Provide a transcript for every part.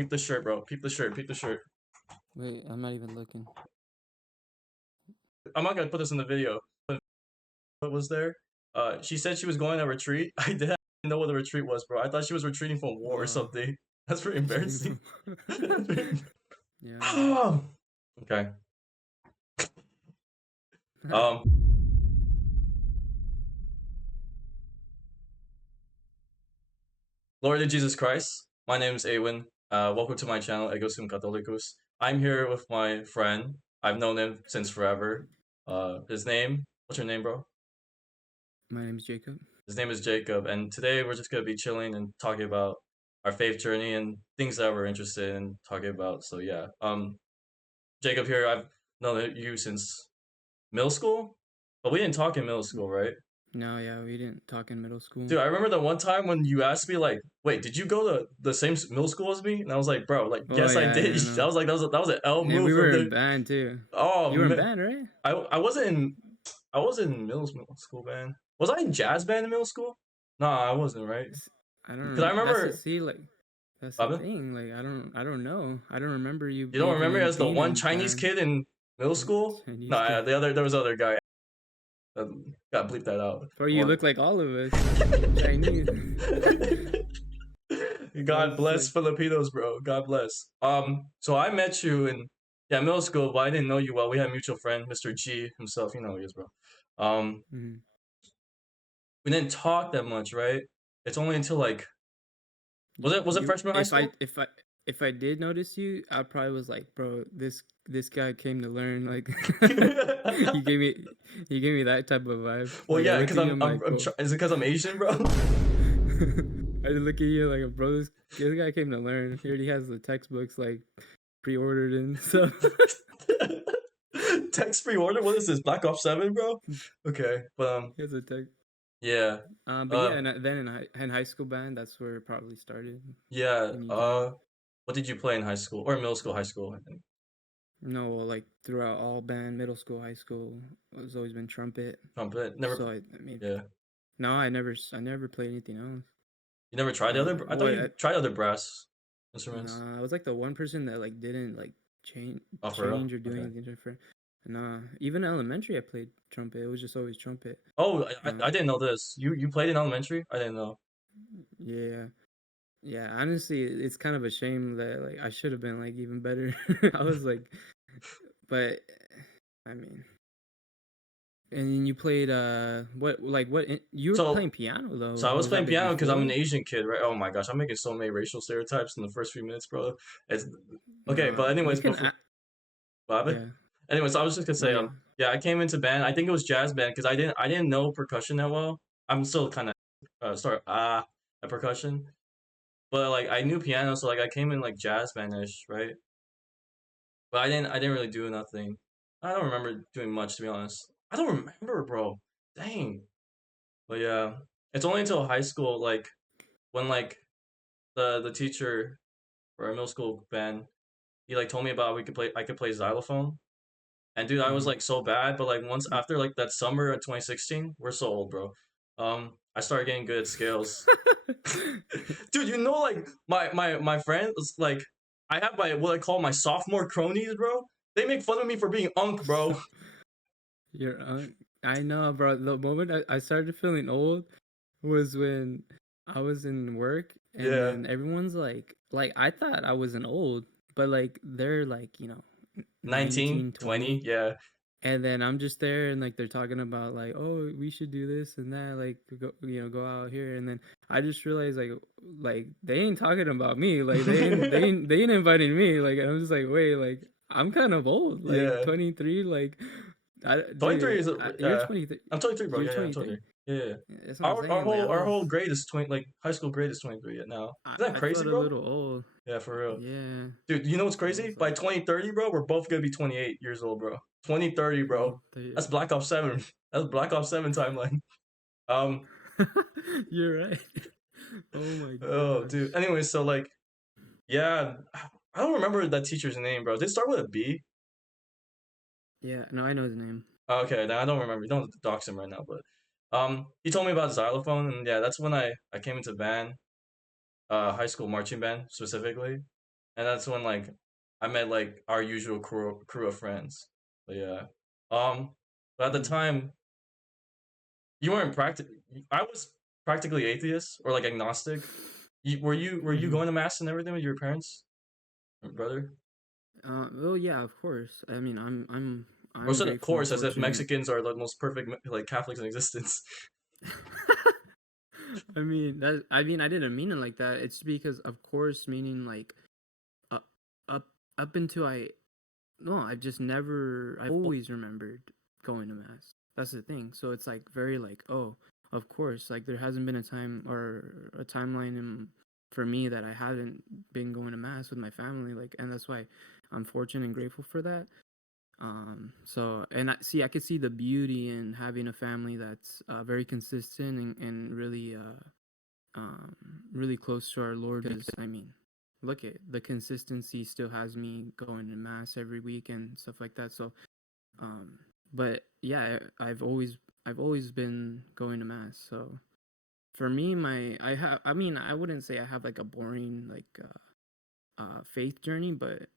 Peep the shirt, bro. Peep the shirt. Peep the shirt. Wait, I'm not even looking. I'm not gonna put this in the video. What was there? She said she was going on a retreat. I didn't know what the retreat was, bro. I thought she was retreating from war or something. That's pretty embarrassing. Yeah. Okay. Um. Lord of Jesus Christ. My name is Awen. Welcome to my channel, Egosum Catholicus. I'm here with my friend. I've known him since forever. His name. What's your name, bro? My name is Jacob. His name is Jacob, and today we're just gonna be chilling and talking about our faith journey and things that we're interested in talking about. So yeah, Jacob here. I've known you since middle school, but we didn't talk in middle school, right? No, yeah, we didn't talk in middle school. Dude, I remember the one time when you asked me like, "Wait, did you go to the same middle school as me?" And I was like, "Bro, like, Oh yes, I yeah, did." I know. That was like that was an L And move we from were in the. band too. Oh You were in man, band, right? I was in middle school band. Was I in jazz band in middle school? Nah, I wasn't, right? I Because I don't. remember. That's the Robin, thing. Like, I don't know. I don't remember you you don't even remember in as the being one in Chinese band. kid in middle school? No, Chinese kid. there was other guy. Gotta bleep that out. Bro, you Or look like all of us. Chinese. God That's bless like. Filipinos, bro. God bless. So I met you in middle school, but I didn't know you well. We had a mutual friend, Mr. G himself. You know who he is, bro. Um, Mm. we didn't talk that much, right? It's only until like was it You freshman high school? if I did notice you, I probably was like, bro, this guy came to learn. Like, he gave me he gave me that type of vibe. Well, Like, I yeah, looked because at you, I'm like, is it because I'm Asian, bro? I just look at you like, bro, this guy came to learn. He already has the textbooks like pre-ordered and stuff. Text pre-order? What is this? Black Ops 7, bro? Okay, but He has a tech. yeah. But yeah, and then in high school band, that's where it probably started Yeah. when you joined. What did you play in high school or middle school, high school? I think. No, well, like throughout all band, middle school, high school, it's always been trumpet. Trumpet. Never. So I mean, Yeah. no, I never played anything else. You never tried the other. I thought you tried other brass instruments. Nah, I was like the one person that like didn't like Oh, for real? change or do Okay. anything different. Nah, even elementary, I played trumpet. It was just always trumpet. Oh, I didn't know this. You played in elementary? I didn't know. Yeah, yeah. Honestly, it's kind of a shame that like I should have been like even better. I was like, but I mean, and you played what you were So playing piano though. so I was Was playing that like piano because I'm an before? Asian kid, right? Oh my gosh, I'm making so many racial stereotypes in the first few minutes, bro. It's okay, Nah, but you anyways, can. before what happened? Yeah. Anyways, I was just gonna No, say, yeah. yeah, I came into band. I think it was jazz band because I didn't know percussion that well. I'm still kind of start at percussion, but like I knew piano, so like I came in like jazz bandish, right? But I didn't really do nothing. I don't remember doing much to be honest. I don't remember, bro. Dang. But yeah, it's only until high school, like when like the teacher for our middle school band, he like told me about I could play xylophone. And dude, I was Mm-hmm. like so bad, but like once after like that summer of 2016, we're so old, bro. I started getting good at scales. Dude, you know like my friends like I have my what I call my sophomore cronies, bro. They make fun of me for being unk, bro. You're I know, bro. The moment I started feeling old was when I was in work and Yeah. then everyone's like I thought I wasn't old, but like they're like, 19, 19, 20, 20. yeah. And then I'm just there and like they're talking about like, oh, we should do this and that, like go out here. And then I just realized like they ain't talking about me. Like they ain't inviting me. Like I'm just like, wait, like I'm kind of old, like Yeah. 23, like 23 is you're 23. I'm 23, bro. You're Yeah, I'm 23. 23. Yeah. That's what I'm Our saying. Like whole our whole grade is 20, like high school grade is 23 yet now. Isn't that I crazy, felt a bro? little old. Yeah, for real. Yeah. Dude, you know what's I crazy? was By like 2030, bro, we're both gonna be 28 years old, bro. 2030, bro. 23. That's Black Ops 7. That's Black Ops 7 timeline. Um, You're right. Oh my oh, gosh. dude. Anyway, so like, yeah, I don't remember that teacher's name, bro. Did it start with a B? Yeah, no, I know his name. Okay, then I don't remember. You don't have to dox him right now, but he told me about xylophone, and yeah, that's when I came into band, high school marching band specifically. and that's when like I met like our usual crew of friends. But yeah, um, but at the Mm, time you weren't I was practically atheist or like agnostic. Were you mhm. going to mass and everything with your parents, brother? Well, yeah, of course. I mean, Or I'm said of grateful and course, as if fortunate. Mexicans are the most perfect like Catholics in existence. I mean, I didn't mean it like that. It's because, of course, meaning like up, up, up until no, I've just never. I've always remembered going to mass. That's the thing. So it's like very like, oh, of course. Like there hasn't been a time or a timeline for me that I haven't been going to mass with my family. Like, and that's why I'm fortunate and grateful for that. So and I could see the beauty in having a family that's very consistent and really um really close to our Lord. Because I mean, look at the consistency still has me going to mass every week and stuff like that. So um but yeah, I've always been going to mass. So for me, my I have I mean, I wouldn't say I have like a boring like faith journey, but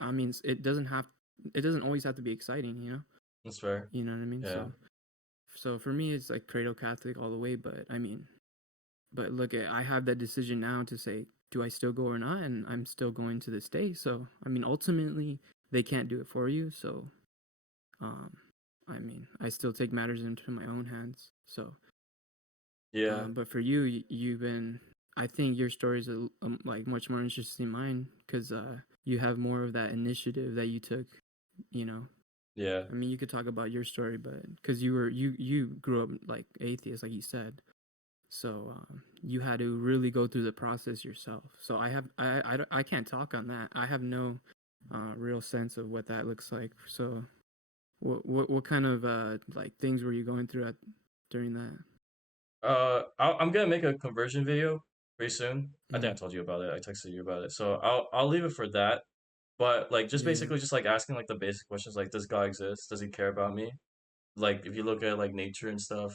I mean, it doesn't always have to be exciting, you know? That's fair. You know what I mean? Yeah, So for me, it's like cradle Catholic all the way. But I mean, but look, I have that decision now to say, do I still go or not? And I'm still going to this day. So I mean, ultimately, they can't do it for you. So um, I mean, I still take matters into my own hands. So, yeah, but for you, you've been. I think your story is like much more interesting than mine because you have more of that initiative that you took. You know, yeah, I mean, you could talk about your story, but because you grew up like atheist, like you said, so you had to really go through the process yourself. So I can't talk on that. I have no real sense of what that looks like. So what kind of like things were you going through during that? I'm gonna make a conversion video pretty soon. I think Mm, I told you about it. I texted you about it, so I'll leave it for that. But like, just yeah. basically, just like asking like the basic questions, like, does God exist? Does He care about me? Like, if you look at like nature and stuff,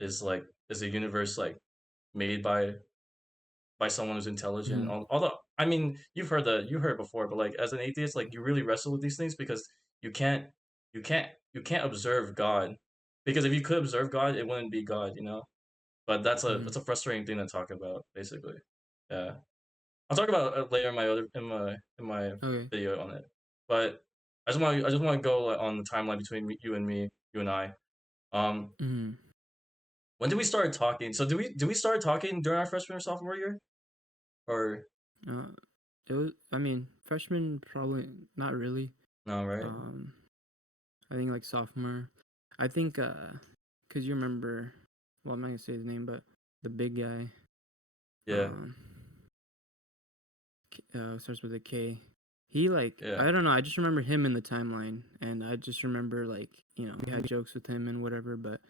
is the universe like made by someone who's intelligent? Mm, Although, I mean, you heard it before, but like as an atheist, like you really wrestle with these things because you can't you can't observe God, because if you could observe God, it wouldn't be God, you know. But mm, that's a frustrating thing to talk about, basically. Yeah, I'll talk about it later in my in my okay. video on it. But I just want to go like, on the timeline between you and me, you and I. Um, Mm, when did we start talking? So did we start talking during our freshman or sophomore year, or uh, it was. I mean, freshman probably not really. no? Right? Um, I think like sophomore. I think cause you remember. Well, I'm not gonna say his name, but the big guy. Yeah, Um, starts with a K. He like yeah. I don't know. I just remember him in the timeline, and I just remember like we had jokes with him and whatever. But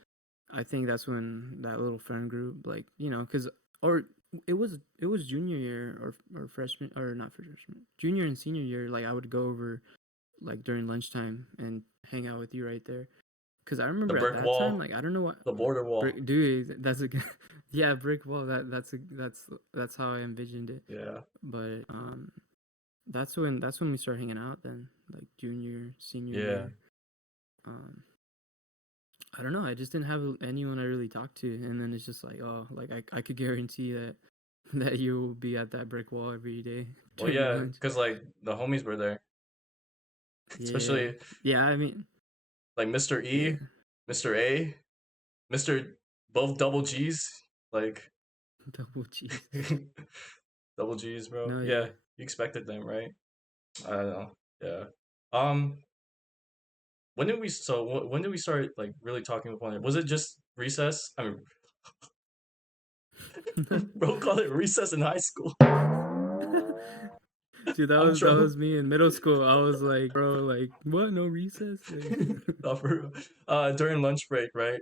I think that's when that little friend group like cause or it was junior year or freshman or not freshman junior and senior year. Like I would go over like during lunchtime and hang out with you right there. Cause I The remember at brick that time wall, like I don't know what the border wall. dude that's a good yeah brick wall that's how I envisioned it. Yeah, But that's when we started hanging out then, like junior, senior yeah, year. Um I don't know, I just didn't have anyone I really talked to, and then it's just like, oh, like I could guarantee that that you will be at that brick wall every day well, during yeah, lunch. because like the homies were there, Yeah. especially Yeah, I mean, like Mr. yeah. E, Mr. A, Mr. both double G's, like Double cheese. double G's, bro. No, Yeah, yeah. you expected them, right? I don't know. Yeah. Um, when did we? So when did we start like really talking with one another? Was it just recess? I mean, bro, called it recess in high school. Dude, I'm that trouble. was me in middle school. I was like, bro, like, what? No recess? Like, No, for real. During lunch break, right?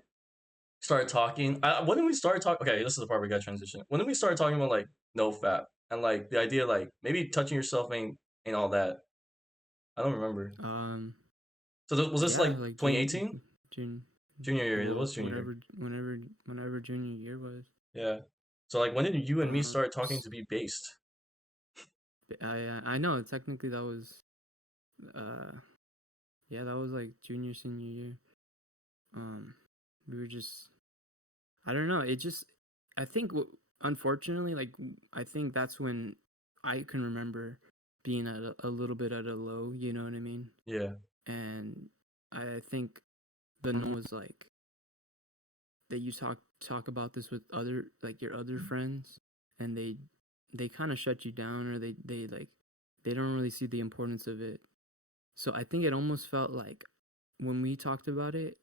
Started talking. When did we start talking? Okay, this is the part we got transition. When did we start talking about like no fap and like the idea like maybe touching yourself ain't all that? I don't remember. um, So was this yeah, like like 2018? June, Junior year. It well, was junior year. whenever junior year was. Yeah. So like when did you and me Um, start talking to be based? I know technically that was uh yeah, that was like junior senior year. Um, we were just I don't know. It just I think unfortunately like I think that's when I can remember being at a little bit at a low. You know what I mean? Yeah. And I think the norm was like that you talk about this with other like your other friends, and they kind of shut you down, or they like they don't really see the importance of it. So I think it almost felt like when we talked about it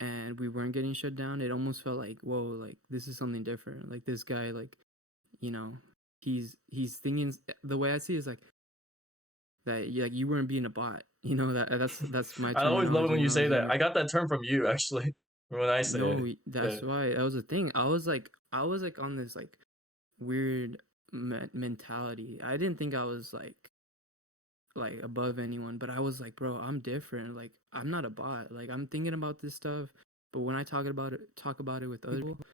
and we weren't getting shut down, it almost felt like, whoa, like this is something different. Like this guy, like, you know, he's thinking, the way I see it is like that like you weren't being a bot. You know, that's my I always love it terminology when you when I was say that. younger. I got that term from you actually. When I say it. No, Yeah. that's why that was the thing. I was like on this like weird mentality. I didn't think I was like above anyone, but I was like, bro, I'm different. Like I'm not a bot. Like I'm thinking about this stuff, but when I talk about it with other people,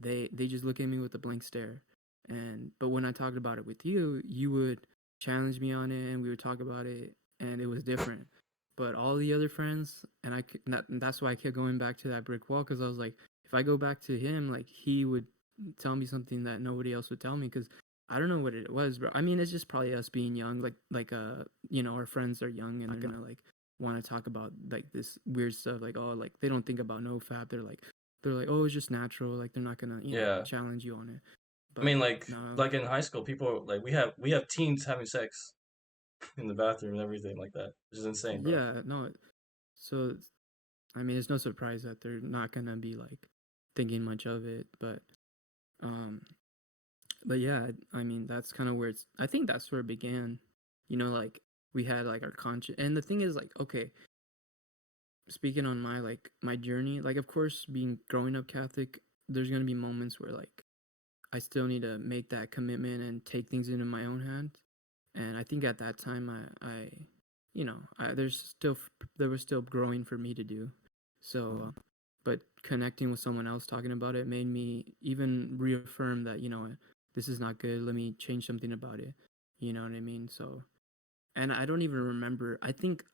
they just look at me with a blank stare. And but when I talked about it with you, you would challenge me on it, and we would talk about it, and it was different. But all the other friends, and that's why I kept going back to that brick wall, because I was like, if I go back to him, like he would tell me something that nobody else would tell me, because I don't know what it was, bro. I mean, it's just probably us being young, you know, our friends are young and they're gonna like want to talk about like this weird stuff, like oh, like they don't think about no fap. They're like, oh, it's just natural. Like they're not gonna, you know, Yeah. challenge you on it. I mean, But no, like in high school, people like we have teens having sex in the bathroom and everything like that, which is insane, bro. yeah, no. So I mean, it's no surprise that they're not gonna be like thinking much of it. Um, but yeah, I mean, that's kind of where it's. I think that's where it began. You know, like we had like our conscience, and the thing is, like, okay, speaking on my like my journey, like of course, being growing up Catholic, there's gonna be moments where like I still need to make that commitment and take things into my own hands. And I think at that time, you know, there was still growing for me to do. So, but connecting with someone else talking about it made me even reaffirm that, you know, this is not good. Let me change something about it. You know what I mean? So, and I don't even remember. I think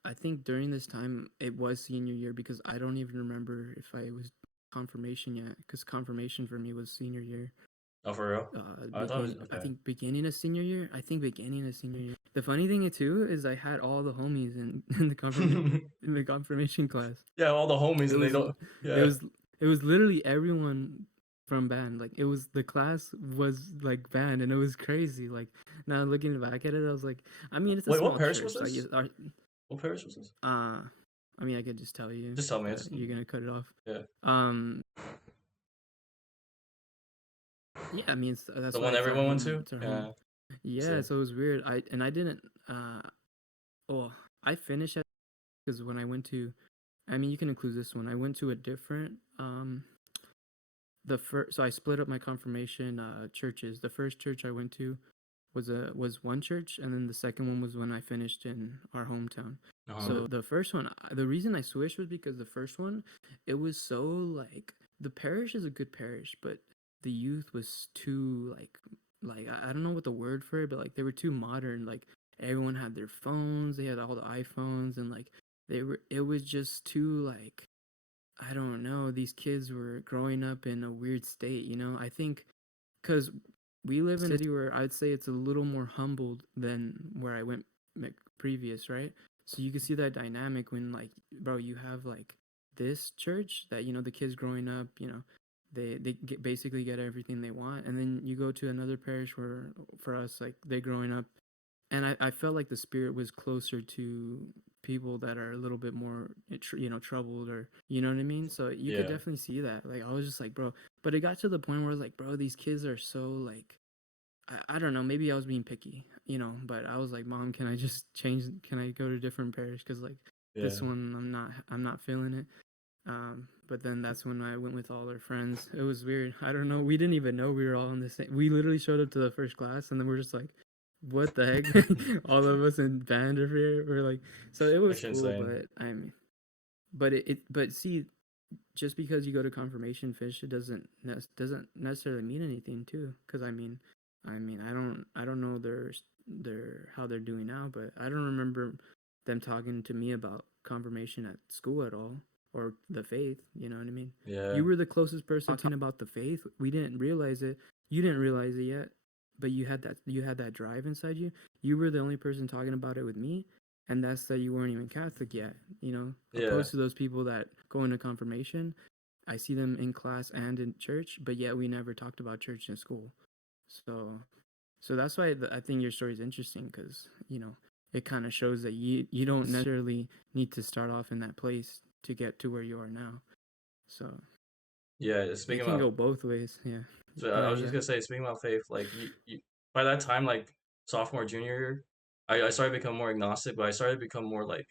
during this time it was senior year, because I don't even remember if I was confirmation yet, because confirmation for me was senior year. Oh, for real? I thought it was I okay. think beginning of senior year. I think beginning of senior year. The funny thing too is I had all the homies in the confirmation class. Yeah, all the homies It and they was don't. it Yeah. was it was literally everyone from band. Like it was the class was like band, and it was crazy. Like now looking back at it, I was like, I mean, it's a Wait, what small parish was church. Like this? What parish was this? uh, I mean, I could just tell you, Just tell me. but It's you're gonna cut it off. yeah. Um, yeah, I mean, The that's why one it's our everyone went home. to. It's our home. Yeah. Yeah, See. so it was weird. I didn't oh, I finished it because when I went to, I mean, you can include this one. I went to a different the first, so I split up my confirmation churches. The first church I went to was one church, and then the second one was when I finished in our hometown. Uh-huh. So the first one, the reason I switched was because the first one, it was so like the parish is a good parish, but the youth was too like I don't know what the word for it, but like they were too modern. Like everyone had their phones, they had all the iPhones, and like they were. It was just too like I don't know. These kids were growing up in a weird state, you know? I think because we live in a city where I'd say it's a little more humbled than where I went previous, right? So you can see that dynamic when, like, bro, you have like this church that, you know, the kids growing up, you know, basically get everything they want. And then you go to another parish where, for us, like, they're growing up, and I felt like the spirit was closer to people that are a little bit more you know, troubled, or you know what I mean. So you could Yeah. definitely see that. Like I was just like, bro, but it got to the point where I was like, bro, these kids are so like I don't know, maybe I was being picky, you know, but I was like, mom, can I just change, can I go to a different parish, because like Yeah. this one I'm not feeling it. But then that's when I went with all our friends. It was weird. I don't know. We didn't even know we were all in the same. We literally showed up to the first class, and then we're just like, "What the heck?" All of us in band over here. We're like, so it was Actually cool. insane. But I mean, but see, just because you go to confirmation fish, it doesn't necessarily mean anything too. Because I mean, I don't know their how they're doing now, but I don't remember them talking to me about confirmation at school at all, or the faith. You know what I mean? Yeah. You were the closest person talking about the faith. We didn't realize it. You didn't realize it yet, but you had that drive inside you. You were the only person talking about it with me, and that's that you weren't even Catholic yet. You know, Yeah. opposed to those people that go into confirmation. I see them in class and in church, but yet we never talked about church in school. So that's why I think your story is interesting, because it kind of shows that you don't necessarily need to start off in that place to get to where you are now. So Yeah. it Speaking can about, go both ways. Yeah. so Go I ahead. was just Yeah. gonna say, speaking about faith, like you by that time, like sophomore, junior year, I started to become more agnostic, but I started to become more like,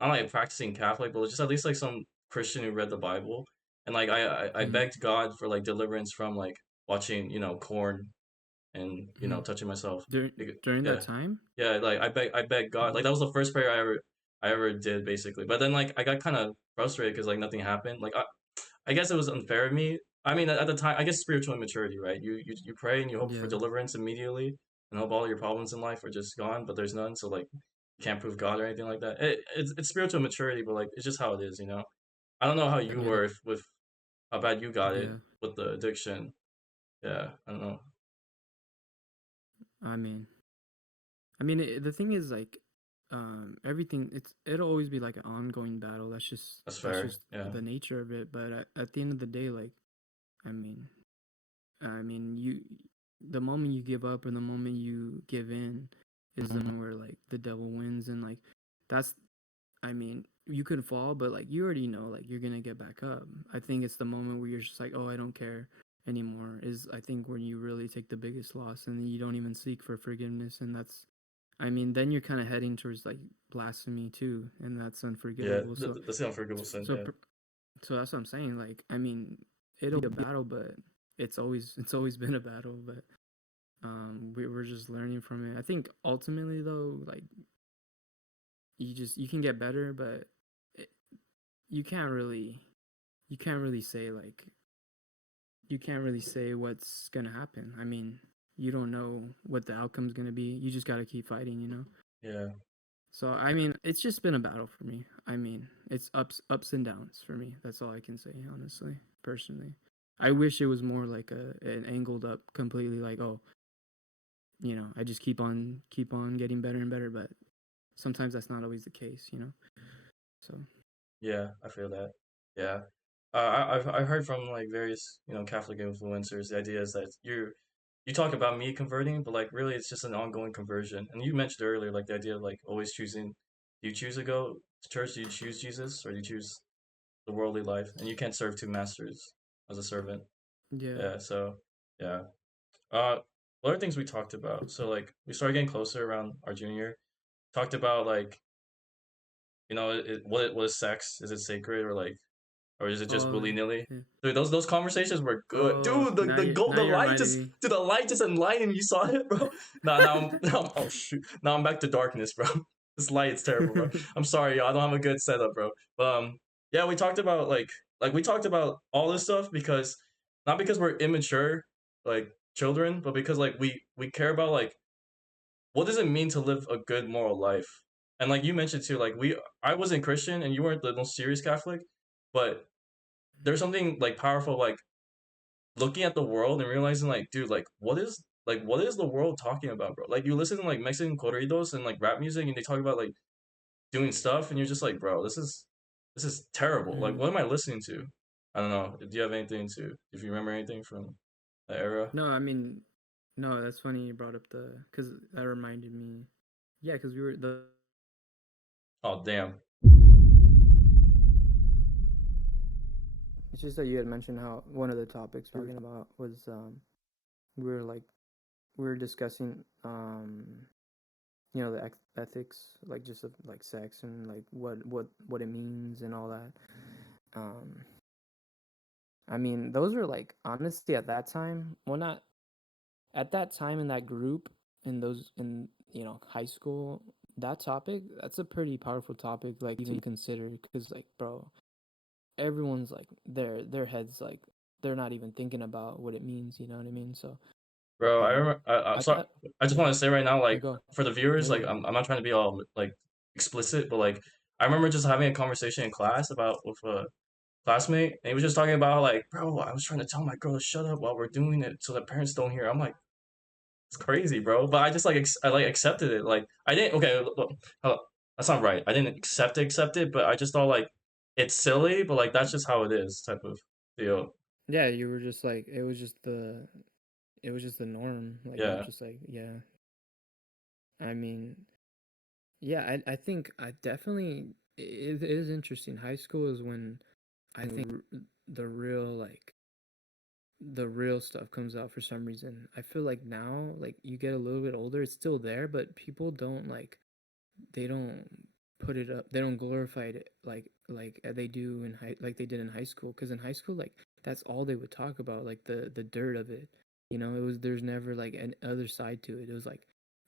I'm like practicing Catholic, but just at least like some Christian who read the Bible, and like I Mm-hmm. begged God for like deliverance from like watching corn and Mm-hmm. touching myself. During that Yeah, time. yeah, like I begged God, like Oh. that was the first prayer I ever did basically. But then like I got kind of frustrated because like nothing happened. Like I guess it was unfair of me. I mean, at the time, I guess spiritual immaturity, right? You pray and you hope for Yeah. deliverance immediately, and hope all your problems in life are just gone, but there's none. So like, you can't prove God or anything like that. It's spiritual maturity, but like, it's just how it is, you know. I don't know how you Yeah. were if, with how bad you got it Yeah. with the addiction. Yeah, I don't know. I mean, the thing is, like, everything, it'll always be like an ongoing battle. That's That's fair. just Yeah. the nature of it. But at the end of the day, like, I mean, you, the moment you give up or the moment you give in is the moment where like the devil wins, and like that's, you could fall, but like you already know like you're gonna get back up. I think it's the moment where you're just like, oh, I don't care anymore. Is I think when you really take the biggest loss, and then you don't even seek for forgiveness, and that's, then you're kind of heading towards like blasphemy too, and that's Yeah, unforgivable. So that's the unforgivable sin. so Yeah, so that's what I'm saying. Like, it'll be a battle, but it's always been a battle. But we're just learning from it. I think ultimately though, like, you can get better, but it, you can't really you can't really say like you can't really say what's gonna happen. You don't know what the outcome's gonna be. You just gotta keep fighting, you know. yeah, So it's just been a battle for me. It's ups and downs for me. That's all I can say, honestly, personally. I wish it was more like an angled up completely, like, oh, I just keep on getting better and better, but sometimes that's not always the case, you know. So yeah. I feel that. Yeah. I've heard from like various Catholic influencers. The idea is that you talk about me converting, but like really it's just an ongoing conversion. And you mentioned earlier like the idea of like always choosing. Do you choose to go to church? Do you choose Jesus, or do you choose the worldly life? And you can't serve two masters as a servant. yeah. Yeah. So yeah. Uh, what are things we talked about? So like we started getting closer around our junior year. Talked about like what is sex? Is it sacred, or is it just Oh willy nilly? yeah. Dude, those conversations were good, Oh, dude. The now you're light reminding just me. dude, the light just enlightened. You saw it, bro. Oh shoot, now I'm back to darkness, bro. This light is terrible, bro. I'm sorry, y'all. I don't have a good setup, bro. But yeah, we talked about we talked about all this stuff because not because we're immature like children, but because like we care about like what does it mean to live a good moral life? And like you mentioned too, like I wasn't Christian and you weren't the most serious Catholic, but there's something like powerful like looking at the world and realizing like, dude, what is the world talking about, bro? Like you listen to like Mexican corridos and like rap music and they talk about like doing stuff and you're just like, bro, this is terrible. Like Mhm. what am I listening to? I don't know. Do you have anything to if you remember anything from that era? No, no, that's funny you brought up because that reminded me. Yeah, because we were the. Oh damn. It's just that you had mentioned how one of the topics we were talking about was we were like we were discussing the ethics, like, just of like sex and like what it means and all that. Um, those were like, honestly, at that time, well, not at that time, in that group, in those in high school, that topic, that's a pretty powerful topic, like, even consider, because like, bro, everyone's like their heads, like, they're not even thinking about what it means, you know what I mean? So Bro, I Um, remember. I'm I sorry. thought, I just want to say right now, yeah, like go. for the No, viewers, go like ahead. I'm not trying to be all like explicit, but like I remember just having a conversation in class about with a classmate, and he was just talking about like, bro, I was trying to tell my girl to shut up while we're doing it so the parents don't hear. I'm like, it's crazy, bro. But I just like I like accepted it. Like I didn't. Okay, look, that's not right. I didn't accept it, but I just thought like it's silly, but like that's just how it is, type of deal. Yeah, you were just like, it was just the norm. Like you were Yeah, just like, yeah. I mean, yeah, I think I definitely it is interesting. High school is when I think the real like the real stuff comes out for some reason. I feel like now, like you get a little bit older, it's still there, but people don't like they don't put it up. They don't glorify it like they do in high like they did in high school. Because in high school, like that's all they would talk about, like the dirt of it. You know, it was there's never like an other side to it. It was like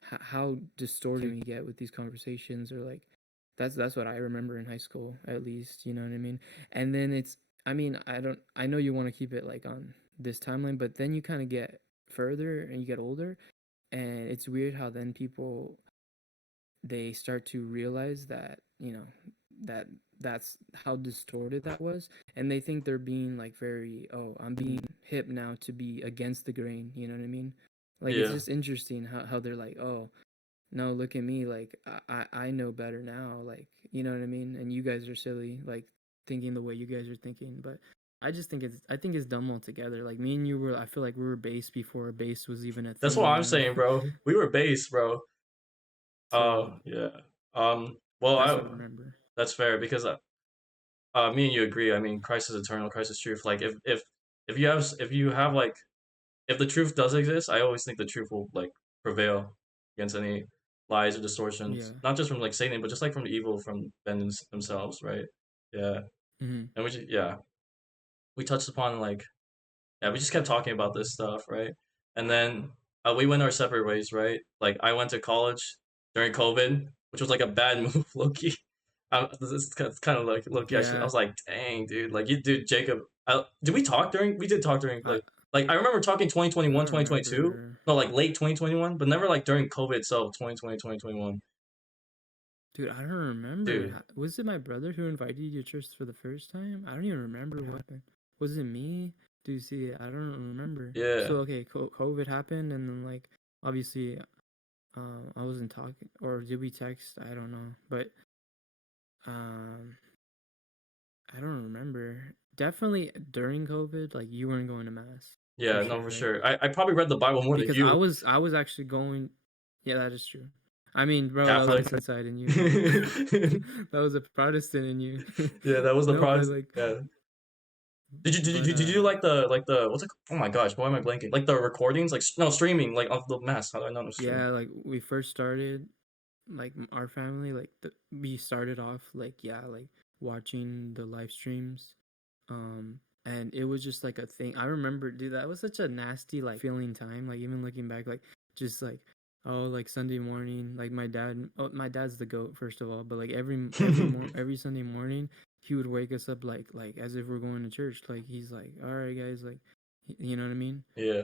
how distorted can we get with these conversations or like that's what I remember in high school at least. You know what I mean? And then it's I mean I know you want to keep it like on this timeline, but then you kind of get further and you get older, and it's weird how then people they start to realize that that that's how distorted that was, and they think they're being like very, oh, I'm being hip now to be against the grain, you know what I mean? Like it's yeah. just interesting how they're like, oh no, look at me, like I know better now, like you know what I mean, and you guys are silly, like thinking the way you guys are thinking. But I think it's dumb altogether. Like me and you were, I feel like we were base before base was even a That's what thing, I'm you know. saying, bro. We were base, bro. So Yeah. Well, that's what I remember. that's fair because me and you agree. I mean, Christ is eternal, Christ is truth. Like if you have like if the truth does exist, I always think the truth will like prevail against any lies or distortions, Yeah. not just from like Satan, but just like from the evil from men themselves, right? Yeah, Hmm. and yeah, we touched upon like yeah, we just kept talking about this stuff, right? And then we went our separate ways, right? Like I went to college during COVID, which was like a bad move, low key. This is kind of like low key. I Yeah. was like, dang, dude, like you, dude, Jacob. Did we talk during? We did talk during I like I remember talking I 2021, don't 2022. remember. No, like late 2021, but never like during COVID itself, 2020, 2021. Dude, I don't remember. Dude, Was it my brother who invited you to church for the first time? I don't even remember what happened. Was it me? Do you see? I don't remember. yeah, So okay, COVID happened, and then like obviously, I wasn't talking, or did we text? I don't know, but um, I don't remember. Definitely during COVID, like you weren't going to mass for yeah, no, sure, for right? sure. I probably read the Bible more than Because you, I was actually going. Yeah, that is true. I mean, bro, that was Catholic. Christ inside in you. Yeah, That was a Protestant in you. that was the No, but process. like, Yeah. but Did you do like the what's it? Oh my gosh, why am I blanking? Like the recordings, like no streaming, like of the mass. How do I not know stream? yeah, like we first started, like our family, like we started off like yeah, like watching the live streams, and it was just like a thing. I remember, dude, that was such a nasty like feeling time. Like even looking back, like just like oh like Sunday morning, like my dad's the goat first of all, but like every Sunday morning he would wake us up like as if we're going to church. Like he's like, all right guys, like you know what I mean. Yeah,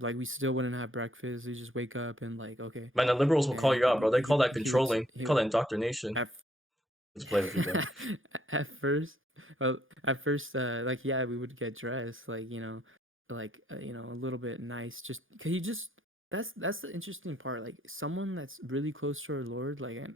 Like we still wouldn't have breakfast. We just wake up and like okay, man, the liberals will call you out, and bro. They call that he would controlling. They he call would that indoctrination. at Let's play with you, bro. at first, well, at first, like yeah, we would get dressed, like like a little bit nice, just cause he just that's the interesting part. Like someone that's really close to our Lord, like and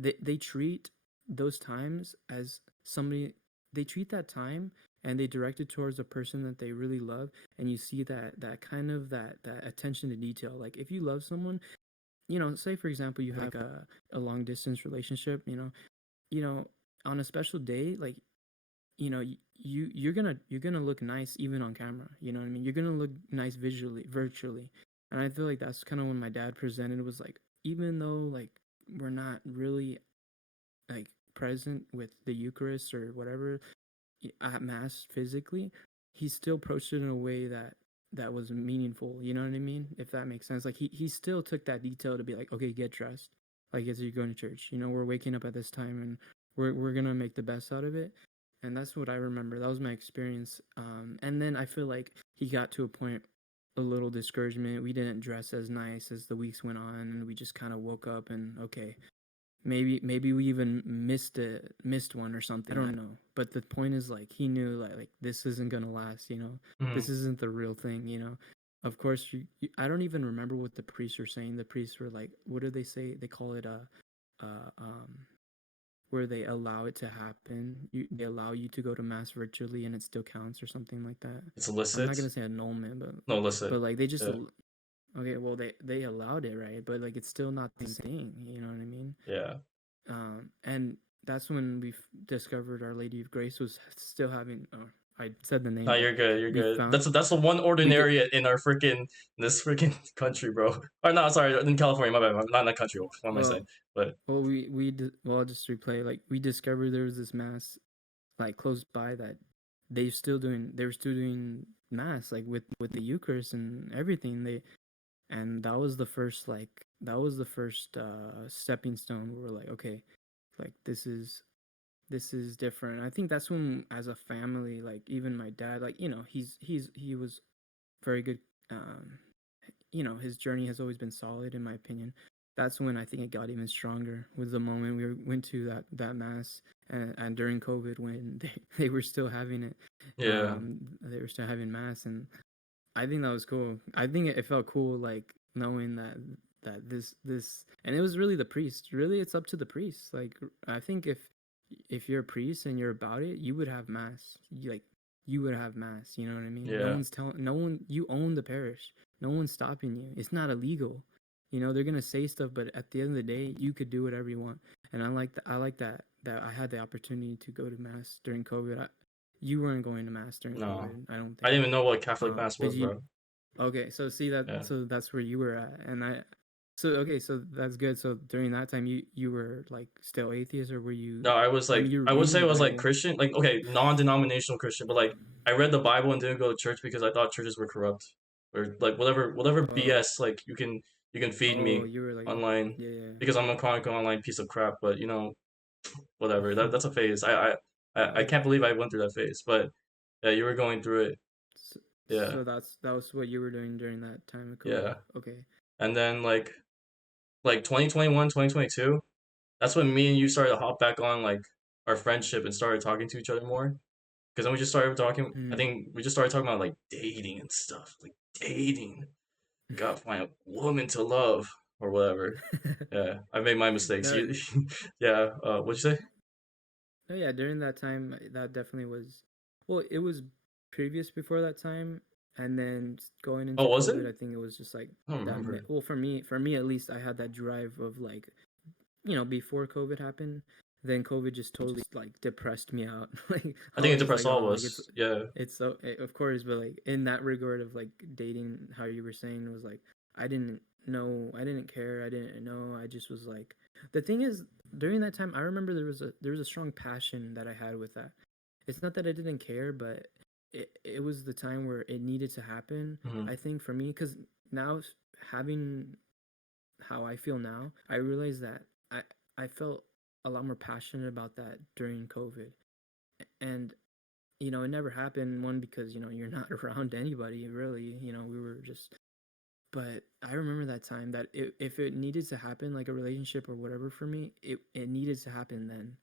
they treat those times as somebody they treat that time and they direct it towards a person that they really love, and you see that kind of that attention to detail. Like if you love someone, say for example you have like a long distance relationship, you know, on a special day, like you're gonna look nice even on camera. You know what I mean? You're gonna look nice visually, virtually, and I feel like that's kind of when my dad presented. It was like even though like we're not really like present with the Eucharist or whatever at mass physically, he still approached it in a way that was meaningful. You know what I mean? If that makes sense. Like he still took that detail to be like, okay, get dressed. Like as you're going to church, we're waking up at this time and we're gonna make the best out of it. And that's what I remember. That was my experience. And then I feel like he got to a point a little discouragement. We didn't dress as nice as the weeks went on, and we just kind of woke up and okay, maybe we even missed one or something. I don't know. But the point is like he knew like this isn't gonna last. Mhm. This isn't the real thing. Of course, I don't even remember what the priests were saying. The priests were like, what do they say? They call it uh, um, where they allow it to happen. They allow you to go to mass virtually and it still counts or something like that. It's I'm not illicit. gonna say annulment, but No, illicit. like they just Yeah. okay, well they allowed it, right? But like it's still not the same thing. You know what I mean? Yeah. And that's when we discovered Our Lady of Grace was still having. I said the No, name, but you're good. You're we good. found That's the one we did. ordinary in our freaking this freaking country, bro. Or no, sorry, in California. My bad. Not in that country. What am I saying? Well, But well, I'll just replay. Like we discovered there was this mass like close by that they were still doing mass like with the Eucharist and everything. And that was the first stepping stone. We were like, okay, like this is different. I think that's when, as a family, like even my dad, like he was very good. Um, his journey has always been solid, in my opinion. That's when I think it got even stronger. Was the moment went to that mass, and during COVID when they were still having it, yeah, they were still having mass, and I think that was cool. I think it felt cool, like knowing that this, and it was really the priest. Really, it's up to the priest. Like I think if you're a priest and you're about it, you would have mass. You would have mass. You know what I mean? No yeah. one's telling. No one. You own the parish. No one's stopping you. It's not illegal. They're gonna say stuff, but at the end of the day, you could do whatever you want. And I like that I had the opportunity to go to mass during COVID. You weren't going to mass during No, COVID, I don't I think. didn't even know what Catholic mass But was, you bro. Okay, so see that Yeah. so that's where you were at, and so okay, so that's good. So during that time, you were like still atheist, or were you? No, I was I mean, like, you're I would reading say the it was like Bible. Christian, like okay, non-denominational Christian, but like I read the Bible and didn't go to church because I thought churches were corrupt, or like whatever Oh, BS like you can feed oh, me you were like, online yeah, yeah. because I'm a chronic online piece of crap. But whatever. That's a phase. I uh, can't believe I went through that phase, but yeah, you were going through it. so, Yeah, so that was what you were doing during that time of COVID. yeah. Okay. And then like 2021, 2022. That's when me and you started to hop back on like our friendship and started talking to each other more. Because then we just started talking. I Hmm. think we just started talking about like dating and stuff, like dating. Gotta find a woman to love or whatever. Yeah, I made my mistakes. No, Yeah. What'd you say? no, yeah. During that time, that definitely was. Well, it was previous before that time, and then going Oh, into was it? COVID, I think it was just like I don't that. remember. Well, for me at least, I had that drive of like before COVID happened, then COVID just totally like depressed me out. Like I I think it was just depressed like, all oh, of like us. Yeah. it's so of course, but like in that regard of like dating, how you were saying, it was like I didn't know, I didn't care, I didn't know, I just was like, the thing is, during that time, I remember there was a strong passion that I had with that. It's not that I didn't care, but it was the time where it needed to happen. Hmm. I think for me, because now having how I feel now, I realize that I I felt a lot more passionate about that during COVID. And it never happened, one because you're not around anybody really. We were just, but I remember that time that if it needed to happen, like a relationship or whatever, for me, it needed to happen then.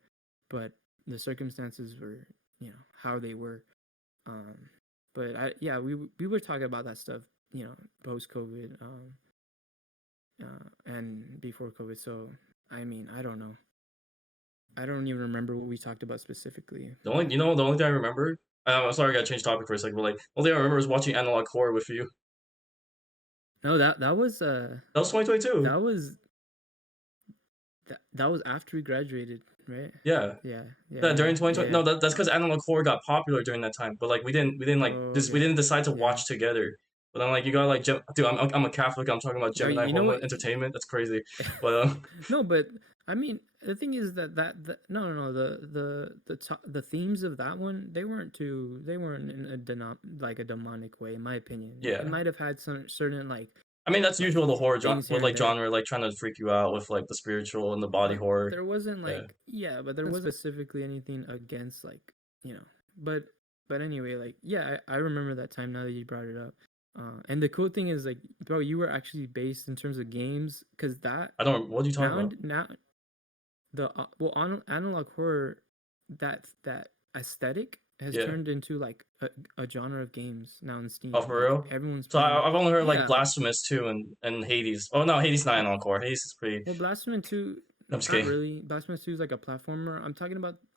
But the circumstances were, how they were. Um but yeah, we were talking about that stuff, post COVID, and before COVID. So I mean, I don't know. I don't even remember what we talked about specifically, The only but the only thing I remember. I'm sorry, I gotta change topic for a second. But like, the only thing I remember was watching Analog Horror with you. no, that was That was 2022. that was that was after we graduated, right? Yeah. Yeah, yeah, Yeah, yeah, during yeah, 2020. yeah. No, that's because Analog Horror got popular during that time. But like, we didn't like Oh, this. We okay. didn't decide to Yeah. watch together. But I'm like, you got like, dude, I'm a Catholic. I'm talking about Oh, Gemini you know Home what? Entertainment. That's crazy. But No, but I mean, the thing is that no, no, no. The themes of that one, they weren't in like a demonic way, in my opinion. It yeah. might have had some certain I mean, that's like usual the horror genre things here with and like there. genre like trying to freak you out with like the spiritual and the body But horror. there wasn't Yeah. like, yeah, but there wasn't specifically anything against like, you know. But anyway, like, yeah, I remember that time now that you brought it up. And the cool thing is like, bro, you were actually based in terms of games, because that I don't. What are you talking now about? now the well on analog horror, that aesthetic has Yeah. turned into like a genre of games now in Oh, Steam. for Like real? everyone's So playing it. I've only heard like Yeah, like Blasphemous 2 and Hades. Oh no, Hades not well, in Encore. Hades is pretty. well, Blasphemous 2, I'm just not kidding. really. Blasphemous 2 is like a platformer.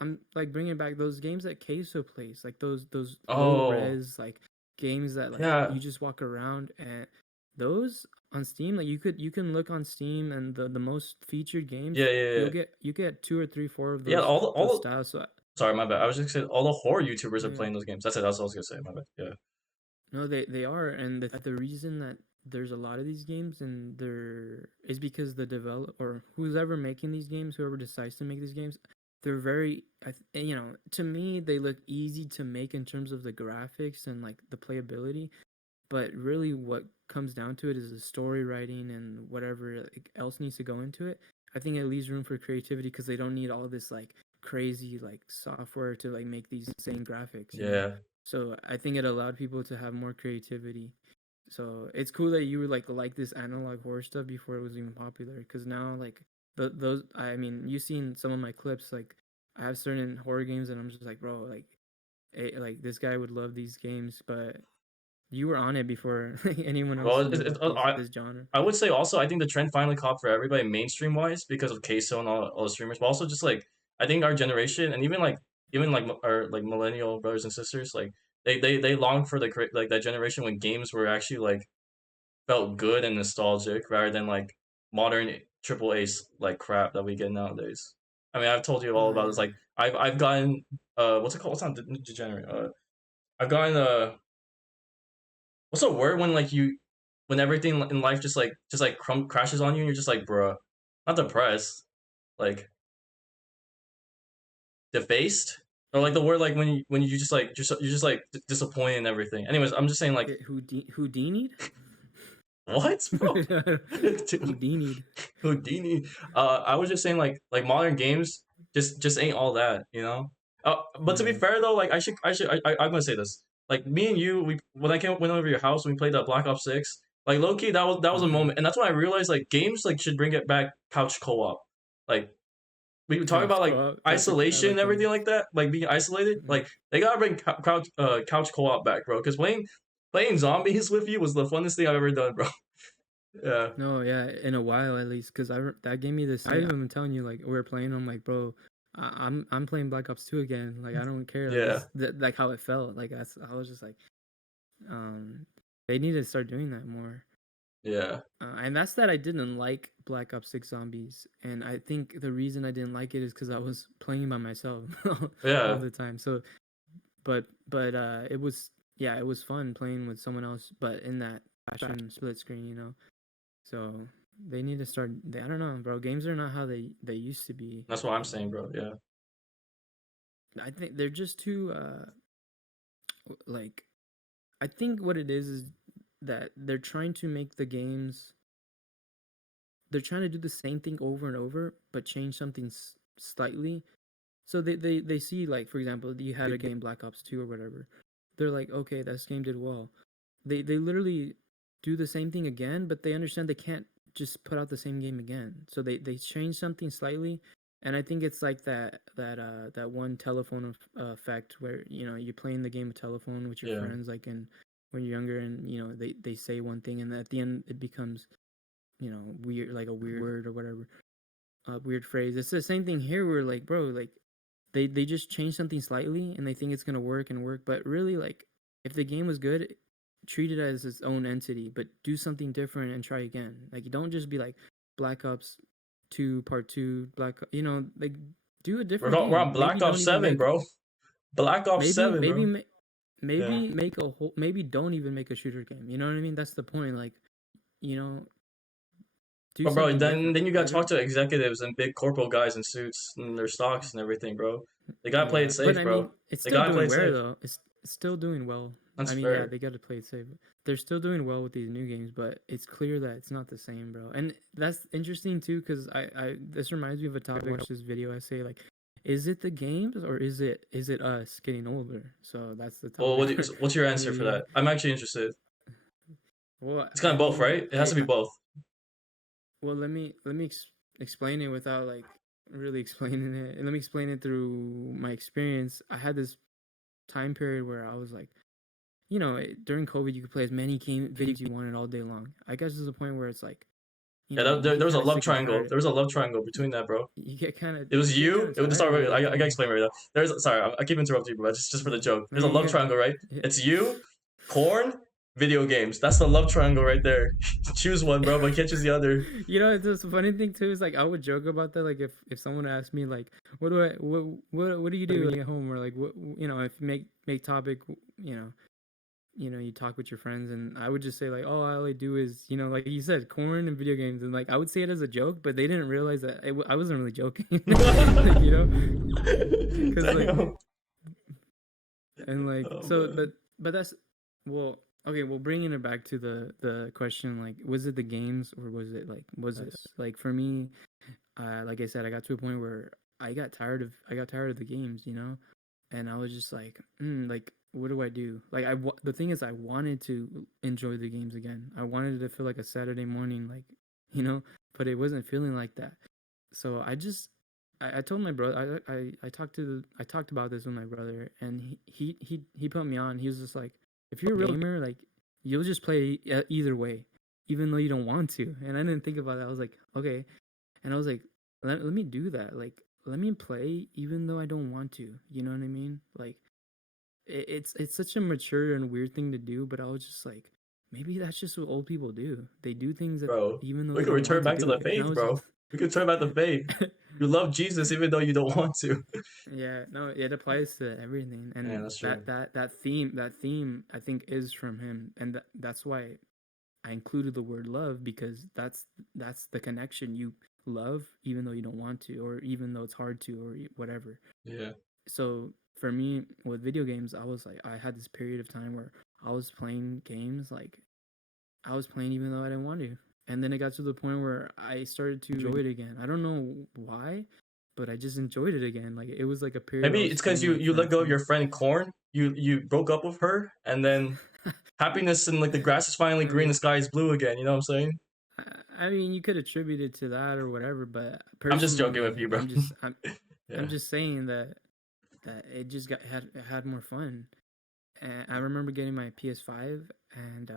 I'm like bringing back those games that Queso plays, like those low Oh res like games that like yeah, you just walk around, and those on Steam, like you can look on Steam, and the most featured games, yeah, yeah, yeah. you get two or three, four of Yeah, those all the, styles. So sorry, my bad. I was just saying all the horror YouTubers are yeah. playing those games. That's it. That's what I was gonna say. My bad. Yeah, No, they are, and the reason that there's a lot of these games, and there is because the develop or who's ever making these games, whoever decides to make these games, they're very, you know, to me they look easy to make in terms of the graphics and like the playability, but really what comes down to it is the story writing and whatever like, else needs to go into it. I think it leaves room for creativity because they don't need all this like crazy like software to like make these insane graphics, you know. yeah. So I think it allowed people to have more creativity. So it's cool that you were like this analog horror stuff before it was even popular, because now like those, I mean, you've seen some of my clips, like I have certain horror games and I'm just like, bro, like like this guy would love these games, but you were on it before anyone Well, else knew about these this genre. I would say also I think the trend finally caught for everybody mainstream wise because of Queso and all the streamers, but also just like I think our generation and even like our like millennial brothers and sisters like they long for like that generation when games were actually like felt good and nostalgic rather than like modern triple A like crap that we get nowadays. I mean, I've told you all Oh about this. yeah, Like, I've gotten what's it called? What's not degenerate? I've gotten what's the word when like you when everything in life just like crashes on you and you're just like, bruh, not depressed, like defaced, or like the word like when you just like you're just like disappointed in everything. Anyways, I'm just saying like Houdini. what, bro? Dude, Houdini. Houdini. I was just saying like modern games just ain't all that, you know. But to be Yeah. fair though, like I'm gonna say this. Like me and you, we when I went over to your house when we played that Black Ops 6, like low key that was Oh a yeah. moment, and that's when I realized like games like should bring it back couch co-op. Like we talk about Couch like co-op. I isolation and like that. everything like that, like being isolated. Mm. Like they gotta bring couch co-op back, bro. Because playing zombies with you was the funnest thing I've ever done, bro. Yeah, No, yeah, in a while at least, because that gave me this. I even been telling you like we were playing. I'm like, bro, I'm playing Black Ops 2 again. Like I don't care. Like yeah, this, like how it felt. Like I was just like, um, they need to start doing that more. yeah, And that's that I didn't like Black Ops 6 Zombies, and I think the reason I didn't like it is because I was playing by myself all yeah. the time. So, it was, yeah, it was fun playing with someone else, but in that fashion split screen, you know. So they need to start. I don't know, bro. Games are not how they used to be. That's what I'm saying, bro. Yeah, I think they're just too like. I think what it is that they're trying to make the games, they're trying to do the same thing over and over, but change something slightly. So they see, like, for example, you had a game Black Ops 2 or whatever. They're like, okay, this game did well. They literally do the same thing again, but they understand they can't just put out the same game again. So they change something slightly, and I think it's like that one telephone effect where, you know, you're playing the game of telephone with your yeah. friends, like, and when you're younger, and you know they say one thing, and at the end it becomes, you know, weird, like a weird word or whatever, a weird phrase. It's the same thing here. Where like, bro, like they just change something slightly and they think it's gonna work and work, but really, like, if the game was good, treat it as its own entity, but do something different and try again. Like, you don't just be like Black Ops 2 Part 2, you know, like, do a different We're on game. Maybe Black Ops don't even 7, make, bro. Black Ops maybe 7, maybe bro. ma- Yeah. maybe make a whole, maybe don't even make a shooter game. You know what I mean? That's the point. Like, you know, do But bro, something different. then you gotta Every talk to executives and big corporal guys in suits and their stocks and everything, bro. They gotta play Yeah, it but safe, I bro. mean, it's They still gotta play doing it well safe. though. It's still doing well. That's I mean, yeah, fair. they got to play it safe. They're still doing well with these new games, but it's clear that it's not the same, bro. And that's interesting too, because I this reminds me of a topic. I watched this video essay, like, is it the games or is it us getting older? So that's the Well, topic what's your for answer the for year. that? I'm actually interested. Well, It's kind I of both, mean, right? It has to be both. well, let me explain it without like really explaining it. Let me explain it through my experience. I had this time period where I was like, during COVID, you could play as many video games you wanted all day long. I guess there's a point where it's like, Yeah, you there get was a kind of love sick and triangle. tired. There was a love triangle between that, bro. You get kind of It was you get kind you. of It would tired start. of I gotta everything. explain right now. There's sorry, I keep interrupting you, bro. Just for the joke. No, There's a you're love good. triangle, right? Yeah. It's you, corn, video games. That's the love triangle right there. Choose one, bro, but you can't choose the other. It's a funny thing too is like I would joke about that. Like if someone asked me like, what do you do when you get home, or like what if you make topic, you know you talk with your friends, and I would just say like, oh, all I do is like you said, corn and video games, and like I would say it as a joke, but they didn't realize that I wasn't really joking, like because like Damn. and like Oh so man. but that's well okay, well, bringing it back to the question, like was it the games or was this like for me, like I said, I got to a point where I got tired of the games, and I was just like what do I do? Like the thing is, I wanted to enjoy the games again. I wanted it to feel like a Saturday morning, like you know, but it wasn't feeling like that. So I told my brother, I talked about this with my brother, and he put me on. He was just like, if you're a real gamer, like you'll just play either way, even though you don't want to. And I didn't think about that. I was like, okay, and I was like, let me do that. Like let me play even though I don't want to. You know what I mean? Like it's such a mature and weird thing to do, but I was just like, maybe that's just what old people do. They do things that Bro, even though we they could don't return want to back to do the it. And I faith, was just bro. We could turn back the faith. You love Jesus even though you don't want to. yeah, no, it applies to everything, Yeah, and that's true. that theme I think is from him, and that's why I included the word love, because that's the connection. You love even though you don't want to, or even though it's hard to, or whatever. Yeah. So for me with video games, I was like, I had this period of time where I was playing games, like I was playing even though I didn't want to. And then it got to the point where I started to enjoy it again. I don't know why, but I just enjoyed it again. Like it was like a period I Maybe was it's because feeling like you let go of from your friend Corn. You broke up with her, and then happiness and like the grass is finally I green, the mean, sky is blue again. You know what I'm saying? I mean, you could attribute it to that or whatever, but I'm just joking personally, with you, bro. I'm Yeah. just saying that it just had more fun. And I remember getting my PS5, and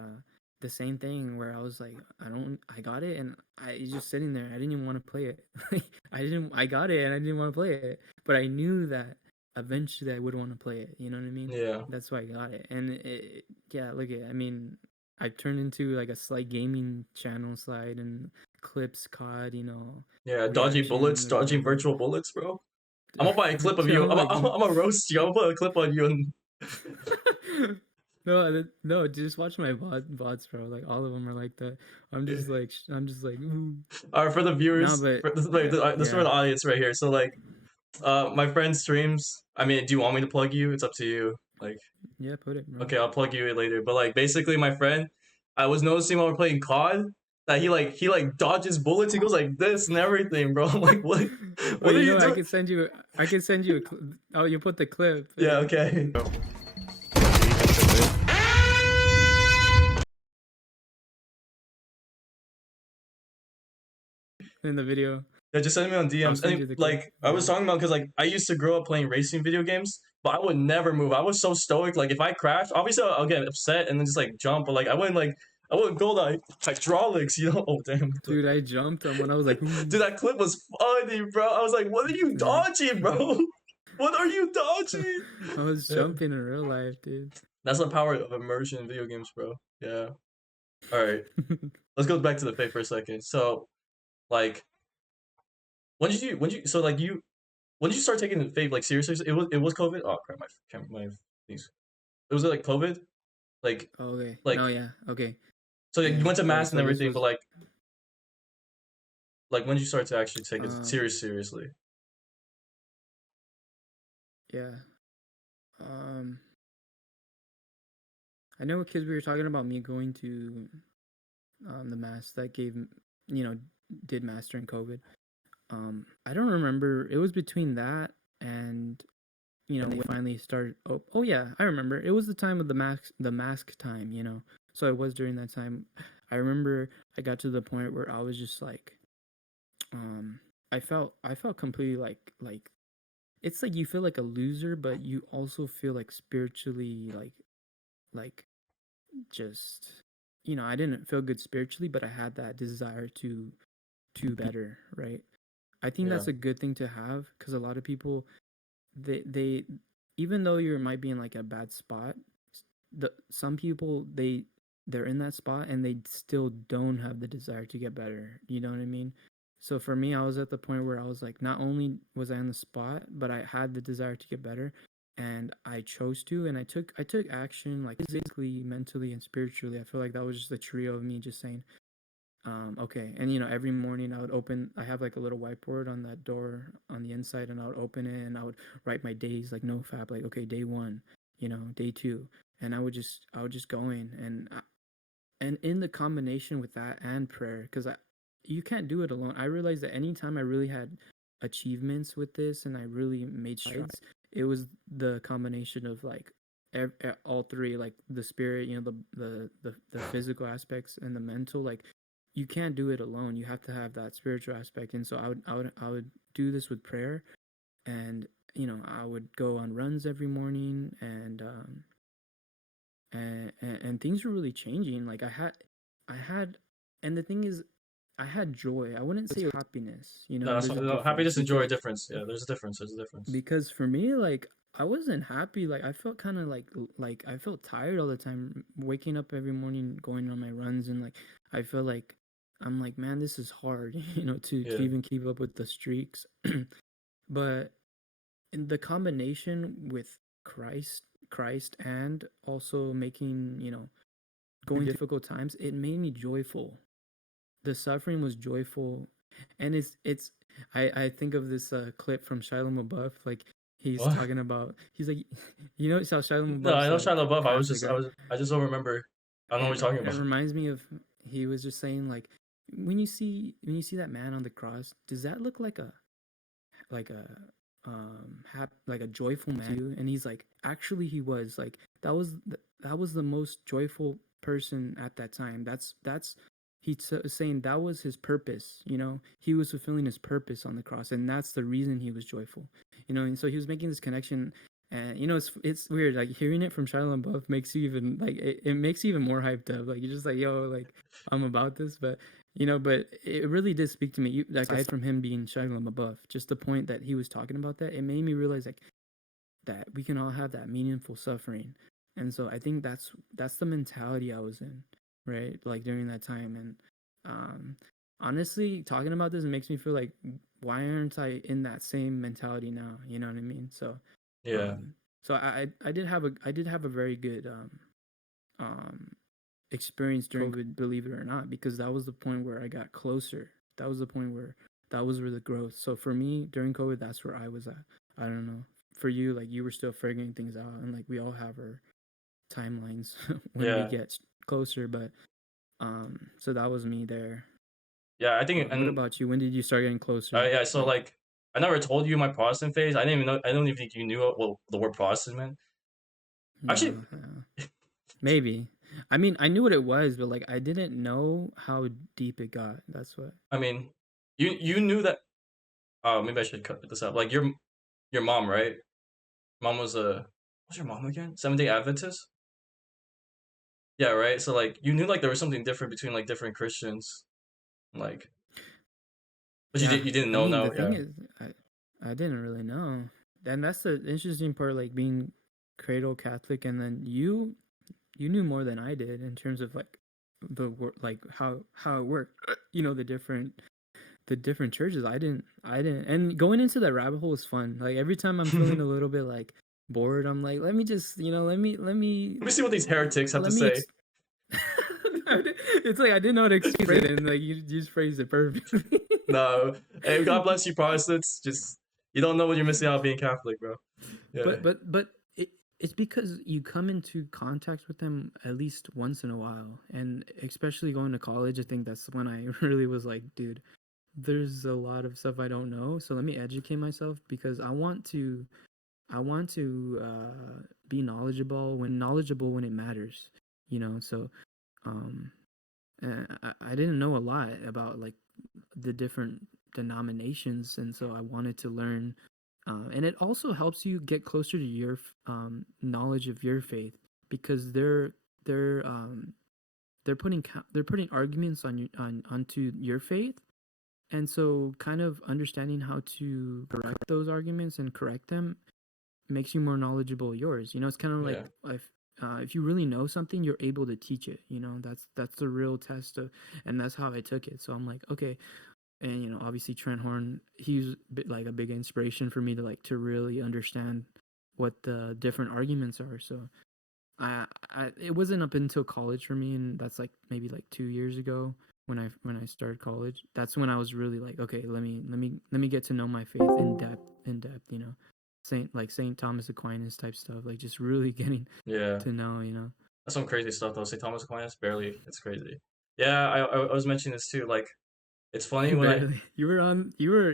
the same thing where I was like, I got it, and I was just sitting there. I didn't even want to play it. I got it, and I didn't want to play it, but I knew that eventually I would want to play it. You know what I mean? Yeah. That's why I got it, and yeah, look at, I mean, I turned into like a slight gaming channel slide and clips, COD, Yeah. Dodging bullets, reactions or dodging whatever. virtual bullets, bro. I'm gonna buy a clip of Dude, you. I'm like, I'm gonna roast you. I'm gonna put a clip on you and no, no, just watch my bots, bro. Like all of them are like that. I'm just like, ooh. All right, for the No, viewers, but for this, wait, this is for yeah, the audience right here. So like, my friend streams. I mean, do you want me to plug you? It's up to you. Like, yeah, put it, bro. okay, I'll plug you in later. But like, basically, my friend, I was noticing while we're playing COD that he like dodges bullets. He goes like this and everything, bro. I'm like, what? Well, What are you I doing? can send you. I can send you oh, you put the clip Yeah, okay. in the video. Yeah, just send me on I'll DMs. send And you the clip. like, I was Yeah. talking about because like I used to grow up playing racing video games, but I would never move. I was so stoic. Like, if I crash, obviously I'll get upset and then just like jump, but like I wouldn't go like hydraulics. You know? Oh damn. Dude, I jumped on when I was like, ooh. Dude, that clip was funny, bro. I was like, what are you Yeah. dodging, bro? What are you dodging? I was Yeah. jumping in real life, dude. That's the power of immersion in video games, bro. Yeah. All right. Let's go back to the faith for a second. So, like, so like when did you start taking the faith like seriously? It was COVID. Oh crap, my things. It was like COVID. Like Okay. No, like yeah. Okay. so like, you Yeah. went to So mass and so this everything, but was like when did you start to actually take it um seriously? yeah. Um I know because we were talking about me going to the mass that you know did mass during COVID. I don't remember. It was between that and when they finally started. Oh yeah, I remember. It was the time of the mask time. So it was during that time. I remember I got to the point where I was just like, um, I felt completely like it's like you feel like a loser, but you also feel like spiritually like just I didn't feel good spiritually, but I had that desire to better, right? I think Yeah, that's a good thing to have because a lot of people they even though you might be in like a bad spot, some people they're in that spot and they still don't have the desire to get better. You know what I mean? So for me, I was at the point where I was like, not only was I in the spot, but I had the desire to get better, and I chose to, and I took action like physically, mentally, and spiritually. I feel like that was just a trio of me just saying, okay. And every morning I have like a little whiteboard on that door on the inside, and I would open it and I would write my days like no fab, like, okay, day one, day two. And I would just go in and in the combination with that and prayer, because you can't do it alone. I realized that anytime I really had achievements with this and I really made strides, it was the combination of like all three, like the spirit, the physical aspects and the mental. Like you can't do it alone. You have to have that spiritual aspect. And so I would do this with prayer, and I would go on runs every morning, and things were really changing. Like I had and the thing is, I had joy. I wouldn't say happiness. no, that's There's a fine. No, happy difference just enjoy because a difference. Yeah, there's a difference. There's a difference. for me, like, I wasn't happy. Like I felt kind of like I felt tired all the time, waking up every morning, going on my runs, and like I feel like I'm like, man, this is hard, to Yeah, even keep up with the streaks. But in the combination with Christ and also making, going difficult times, it made me joyful. The suffering was joyful, and I think of this clip from Shia LaBeouf. Like he's what? talking about, he's like, how Shia No, I LaBeouf's know Shia like LaBeouf. Catholic, right? I just don't remember. I don't know what And you're talking it about. reminds me of, he was just saying like, when you see that man on the cross, does that look like a like a joyful man to you? And he's like, actually he was like, that was the most joyful person at that time. That's he's saying that was his purpose. He was fulfilling his purpose on the cross, and that's the reason he was joyful. And so he was making this connection. And it's weird, like hearing it from Shia LaBeouf makes you even like, it makes you even more hyped up. Like you're just like, yo, like I'm about this. But it really did speak to me. Like aside from him being Shia LaBeouf, just the point that he was talking about, that it made me realize like that we can all have that meaningful suffering. And so I think that's the mentality I was in, right? Like during that time. And um, honestly, talking about this makes me feel like, why aren't I in that same mentality now? You know what I mean? So, Yeah, um, so I did have a very good um experience during COVID, believe it or not, because that was the point where I got closer. That was the point where that was where the growth. So for me during COVID, that's where I was at. I don't know. For you, like you were still figuring things out, and like we all have our timelines when we yeah, get closer. But so that was me there. yeah. I think, What and about you? When did you start getting closer? yeah. So Like, like, I never told you my Protestant phase. I didn't even know. I don't even think you knew what the word Protestant meant. Actually, no, maybe. I mean, I knew what it was, but like I didn't know how deep it got. That's what. I mean, you knew that. Oh, maybe I should cut this out. Like your mom, right? Mom was a what's your mom again? Seventh Day Adventist. Yeah, right. So like you knew like there was something different between like different Christians, like, but Yeah, you didn't I know mean, the now. thing Yeah, is, I didn't really know. And that's the interesting part, like being cradle Catholic, and then you knew more than I did in terms of like the work, like how it worked. The different churches. I didn't. And going into that rabbit hole is fun. Like every time I'm feeling a little bit like bored, I'm like, let me just, let me see what these heretics have to let me say. it's like I didn't know how to explain it, and like you just phrased it perfectly. No, hey, God bless you, Protestants. Just you don't know what you're missing out being Catholic, bro. Yeah, But it's because you come into contact with them at least once in a while, and especially going to college, I think that's when I really was like, dude, there's a lot of stuff I don't know, so let me educate myself, because I want to be knowledgeable when it matters. So Um, and I didn't know a lot about like the different denominations, and so I wanted to learn. And it also helps you get closer to your knowledge of your faith because they're they're putting arguments on onto your faith, and so kind of understanding how to correct those arguments and correct them makes you more knowledgeable of yours. You know, it's kind of like Yeah. if you really know something, you're able to teach it. You know, that's the real test of, and that's how I took it. So I'm like, okay, and you know, obviously Trent Horn, he's like a big inspiration for me to like to really understand what the different arguments are. So I it wasn't up until college for me, and that's like maybe like 2 years ago when I started college. That's when I was really like, okay, let me get to know my faith in depth. You know, Saint Thomas Aquinas type stuff, like just really getting Yeah. to know. You know, That's some crazy stuff though. St. Thomas Aquinas, barely. It's crazy. Yeah, I was mentioning this too. Like, it's funny you when I barely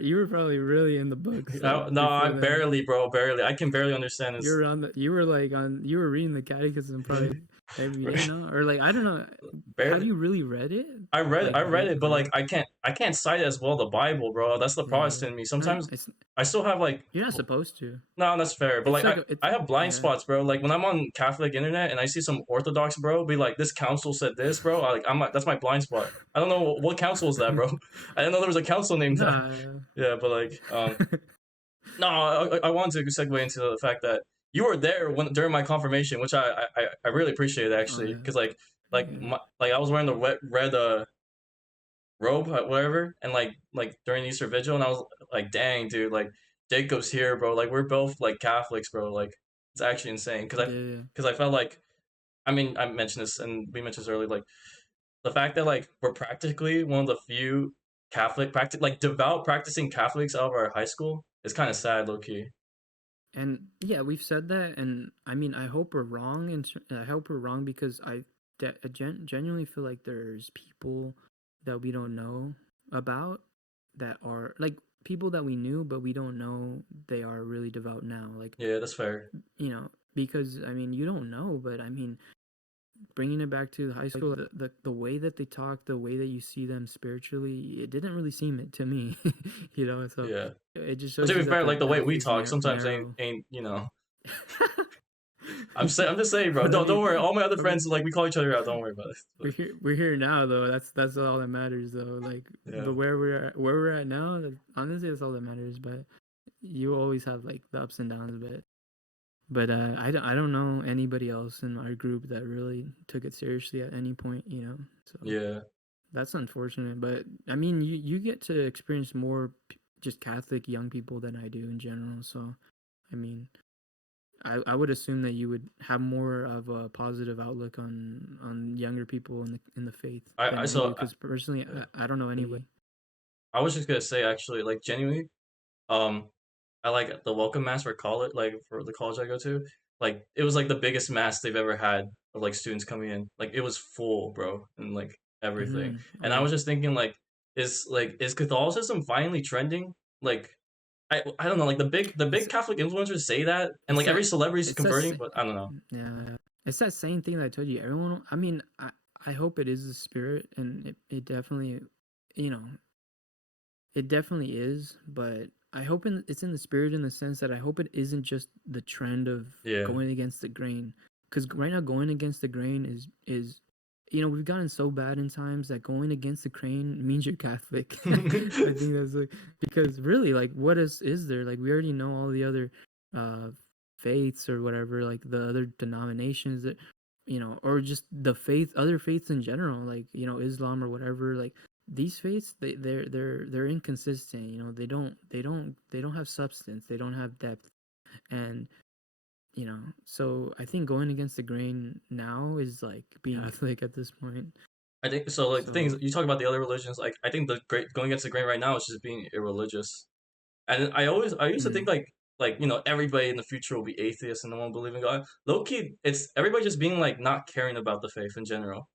you were probably really in the book no, no, I before then. barely, bro, barely. I can barely understand You this. were on the you were like on you were reading the catechism probably every day, no? Or like I don't know. Have Barely. you really read it? I Like read whole it, but like I can't cite it as well the Bible, bro. That's the yeah. Protestant in me. No, Sometimes it's I still have like you're not supposed to. no, that's fair. But It's like like a, it's I have blind yeah. spots, bro. Like when I'm on Catholic internet and I see some Orthodox bro be like, "This council said this, bro." I'm like, that's my blind spot. I don't know what council is that, bro. I didn't know there was a council named that. Nah. Yeah, but like no, I wanted to segue into the fact that you were there when during my confirmation, which I really appreciate Oh actually, yeah. because Yeah. like I was wearing the red robe, whatever, and like during Easter Vigil, and I was like, dang, dude, like Jacob's here, bro. Like we're both like Catholics, bro. Like it's actually insane Yeah. because I felt like I mean I mentioned this and we mentioned this earlier, like the fact that like we're practically one of the few like devout practicing Catholics out of our high school is kind of sad, low key. And yeah, we've said that, and I mean, I hope we're wrong, and I hope we're wrong because I genuinely feel like there's people that we don't know about that are like people that we knew, but we don't know they are really devout now. Like, Yeah, that's fair. you know, because I mean, you don't know, but I mean, bringing it back to high school, the way that they talk, the way that you see them spiritually, it didn't really seem it to me, you know. So Yeah. it just But to shows be you that fair, like the way path we is talk sometimes narrow. ain't you know. I'm just saying, bro. But I Don't mean, worry. All my other I mean, friends like we call each other out. Don't worry about it. But, we're here now though. That's all that matters though. Like, yeah. but where we're at now, honestly, that's all that matters. But you always have like the ups and downs of it. But I don't know anybody else in our group that really took it seriously at any point. You know, so Yeah. that's unfortunate. But I mean, you get to experience more just Catholic young people than I do in general. So I mean, I would assume that you would have more of a positive outlook on younger people in the faith I than I do so because personally yeah. I don't know anybody. I was just gonna say actually, like genuinely, um, I like the welcome mass for college, like for the college I go to. Like it was like the biggest mass they've ever had of like students coming in. Like it was full, bro, and like everything. Oh And I yeah, was just thinking, is Catholicism finally trending? Like I don't know, like the it's big Catholic influencers say that, and it's like every that celebrity is it's that converting, but I don't know. yeah, it's that same thing that I told you. Everyone, I mean, I hope it is the spirit, and it definitely, you know, it definitely is, but I hope it's in the spirit in the sense that I hope it isn't just the trend of Yeah. going against the grain. Because right now, going against the grain you know, we've gotten so bad in times that going against the grain means you're Catholic. I think that's like because really, like, what is there? Like, we already know all the other uh faiths or whatever, like the other denominations that you know, or just the other faiths in general, like you know, Islam or whatever, like these faiths they're inconsistent, you know, they don't have substance, they don't have depth, and you know, so I think going against the grain now is like being Catholic at this point. I think so. Like the things So you talk about the other religions, like I think the great going against the grain right now is just being irreligious. And I used to think mm, like you know everybody in the future will be atheists and no one believe in God. Low key, it's everybody just being like not caring about the faith in general.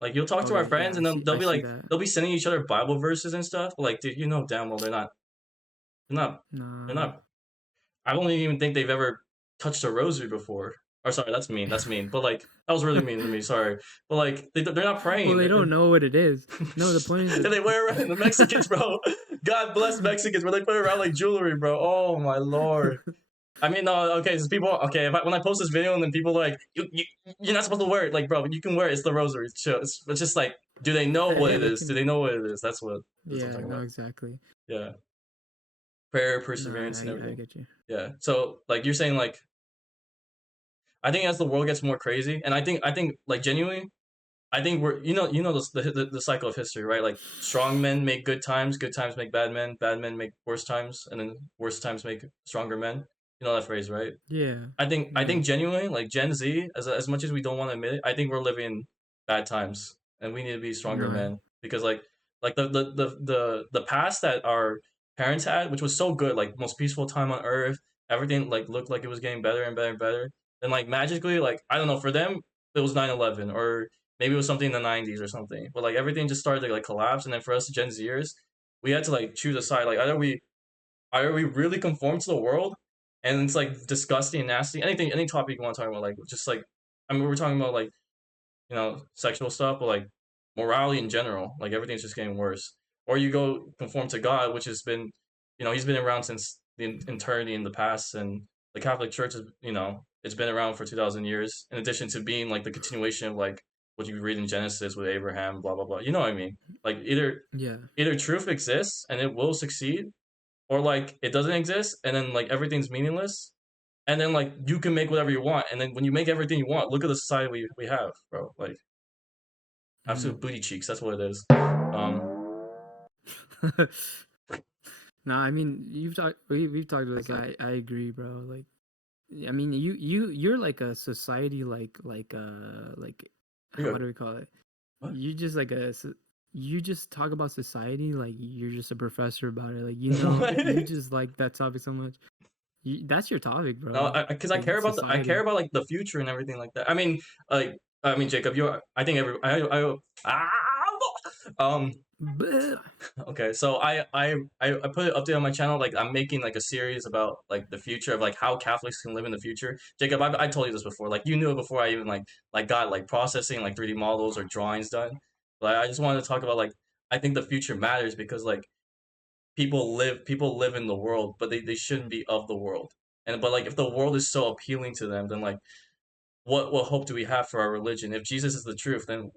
Like you'll talk to our okay, yeah, friends and then I see that. they'll be sending each other Bible verses and stuff. But like, dude, you know damn well they're not they're Nah, not. I don't even think they've ever touched a rosary before. Or sorry, that's mean. That's mean. But like that was really mean to me. Sorry, but like they're not Well, praying. they don't know what it is. No, the point is And that they wear around the Mexicans, bro. God bless Mexicans, bro. They put it around like jewelry, bro. Oh my lord. I mean, no, okay. So people, okay. When I post this video and then people are like, you're not supposed to wear it. Like, bro, you can wear it. It's the rosary. It's just like, do they know what hey, it they is? Do can. they know what it is? That's what I'm Yeah, talking no, about. exactly. Yeah, prayer, No, perseverance, and I everything. get you. Yeah. So like you're saying, like I think as the world gets more crazy, and I think like genuinely, I think we're the cycle of history, right? Like strong men make good times make bad men make worse times, and then worse times make stronger men. You know that phrase, right? Yeah, I think yeah. genuinely, like Gen Z, as much as we don't want to admit it, I think we're living in bad times, and we need to be stronger No, men because like the past that our parents had, which was so good, like most peaceful time on earth, everything like looked like it was getting better and better and better. Then like magically, like I don't know, for them it was 9/11 or maybe it was something in the 90s or something, but like everything just started to like collapse, and then for us Gen Zers, we had to like choose a side. Like either we really conform to the world and it's like disgusting and nasty. Anything, any topic you want to talk about, like just like I mean, we were talking about like sexual stuff, but like morality in general, like everything's just getting worse. Or you go conform to God, which has been, he's been around since the eternity in the past, and the Catholic Church is, it's been around for 2,000 years. In addition to being like the continuation of like what you read in Genesis with Abraham, blah blah blah. You know what I mean? Like yeah. either truth exists and it will succeed, or like it doesn't exist and then like everything's meaningless, and then like you can make whatever you want, and then when you make everything you want, look at the society we have, bro. Like absolute Mm. booty cheeks, that's what it is. No, I mean we've talked like I agree, bro. Like I mean you're like a society like You what go, do we call it? what? You just like you just talk about society like you're just a professor about it. Like you What? just like that topic so much. That's your topic, No, bro. because I Like care about I care society. about like the future and everything like that. I mean Jacob, you're I think every ah, um Bleh. okay, so I put an update on my channel. Like I'm making like a series about like the future of like how Catholics can live in the future. Jacob, I told you this before. Like you knew it before I even like got like processing like 3D models or drawings done. But I just wanted to talk about like I think the future matters because like people live in the world, but they shouldn't be of the world. And but like if the world is so appealing to them, then like what hope do we have for our religion? If Jesus is the truth, then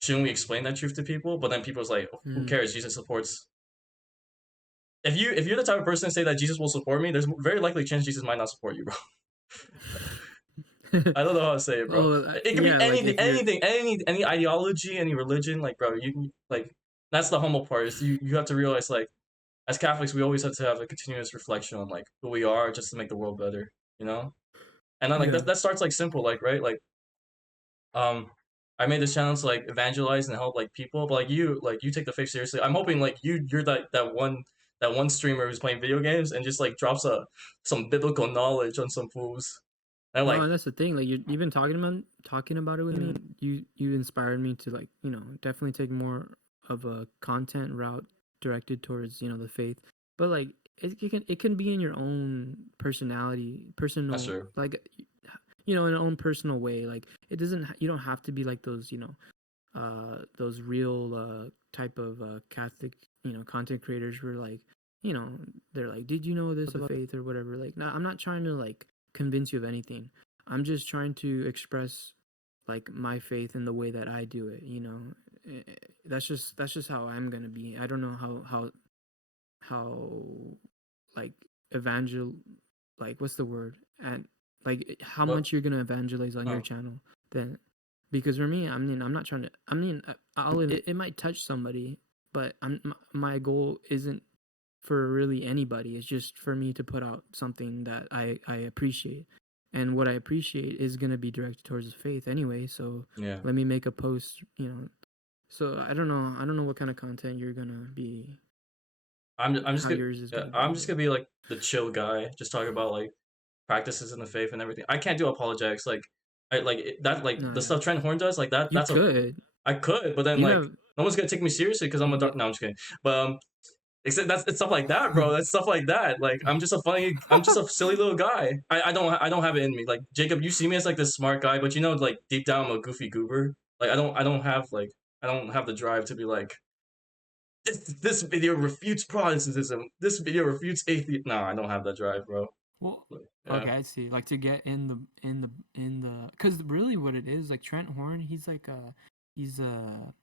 shouldn't we explain that truth to people? But then people's like, who Mm. cares? Jesus supports. If you're the type of person to say that Jesus will support me, there's very likely a chance Jesus might not support you, bro. I don't know how to say it, bro. Well, It could be yeah, like anything, if you're any ideology, any religion, like bro. You like that's the humble part. Is you have to realize like as Catholics, we always have to have a continuous reflection on like who we are, just to make the world better, you know. And then like yeah. that starts like simple, like right, like um I made this channel to like evangelize and help like people, but like you take the faith seriously. I'm hoping like you're that one streamer who's playing video games and just like drops some biblical knowledge on some fools. And No, like and that's the thing. Like you've been talking about it with me. You inspired me to like definitely take more of a content route directed towards the faith. But like it can be in your own personality, that's personal true. like in your own personal way. Like it doesn't you don't have to be like those real type of Catholic content creators where like you know they're like, did you know this about faith or whatever. Like, I'm not trying to like convince you of anything. I'm just trying to express like my faith in the way that I do it. That's just how I'm gonna be. I don't know how like evangel like what's the word and like how But much you're gonna evangelize on your oh channel then because for me, I mean, I'm not trying to. I mean, it might touch somebody, but my goal isn't for really anybody. It's just for me to put out something that I appreciate, and what I appreciate is gonna be directed towards the faith anyway. So yeah, let me make a post. So I don't know. I don't know what kind of content you're gonna be. I'm just How gonna yours is yeah, gonna be, I'm just but gonna be like the chill guy, just talk about like practices in the faith and everything. I can't do apologetics like that like no, the yeah, stuff Trent Horn does like that. you That's a could. I could, but then You like have no one's gonna take me seriously because I'm a yeah, dark. No, I'm just kidding. But Except that's it's stuff like that, bro. That's stuff like that. Like I'm just a silly little guy. I don't have it in me. Like Jacob, you see me as like this smart guy, but you know, like deep down I'm a goofy goober. Like I don't have the drive to be like this video refutes Protestantism. This video refutes atheism. No, I don't have that drive, bro. Well, Like, yeah, okay, I see. Like to get in the because really what it is like Trent Horn, he's a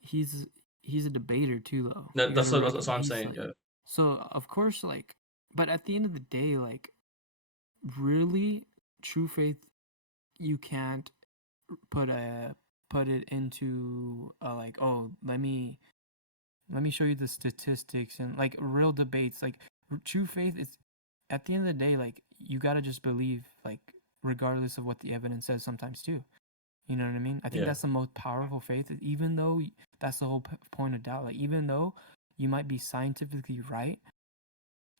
he's he's a debater too though. You gotta that's what I'm he's saying. like Yeah, so of course like but at the end of the day like really true faith you can't put a put it into like oh let me show you the statistics and like real debates like true faith is at the end of the day like you got to just believe like regardless of what the evidence says sometimes too, you know what I mean? I think yeah, that's the most powerful faith even though that's the whole point of doubt, like even though you might be scientifically right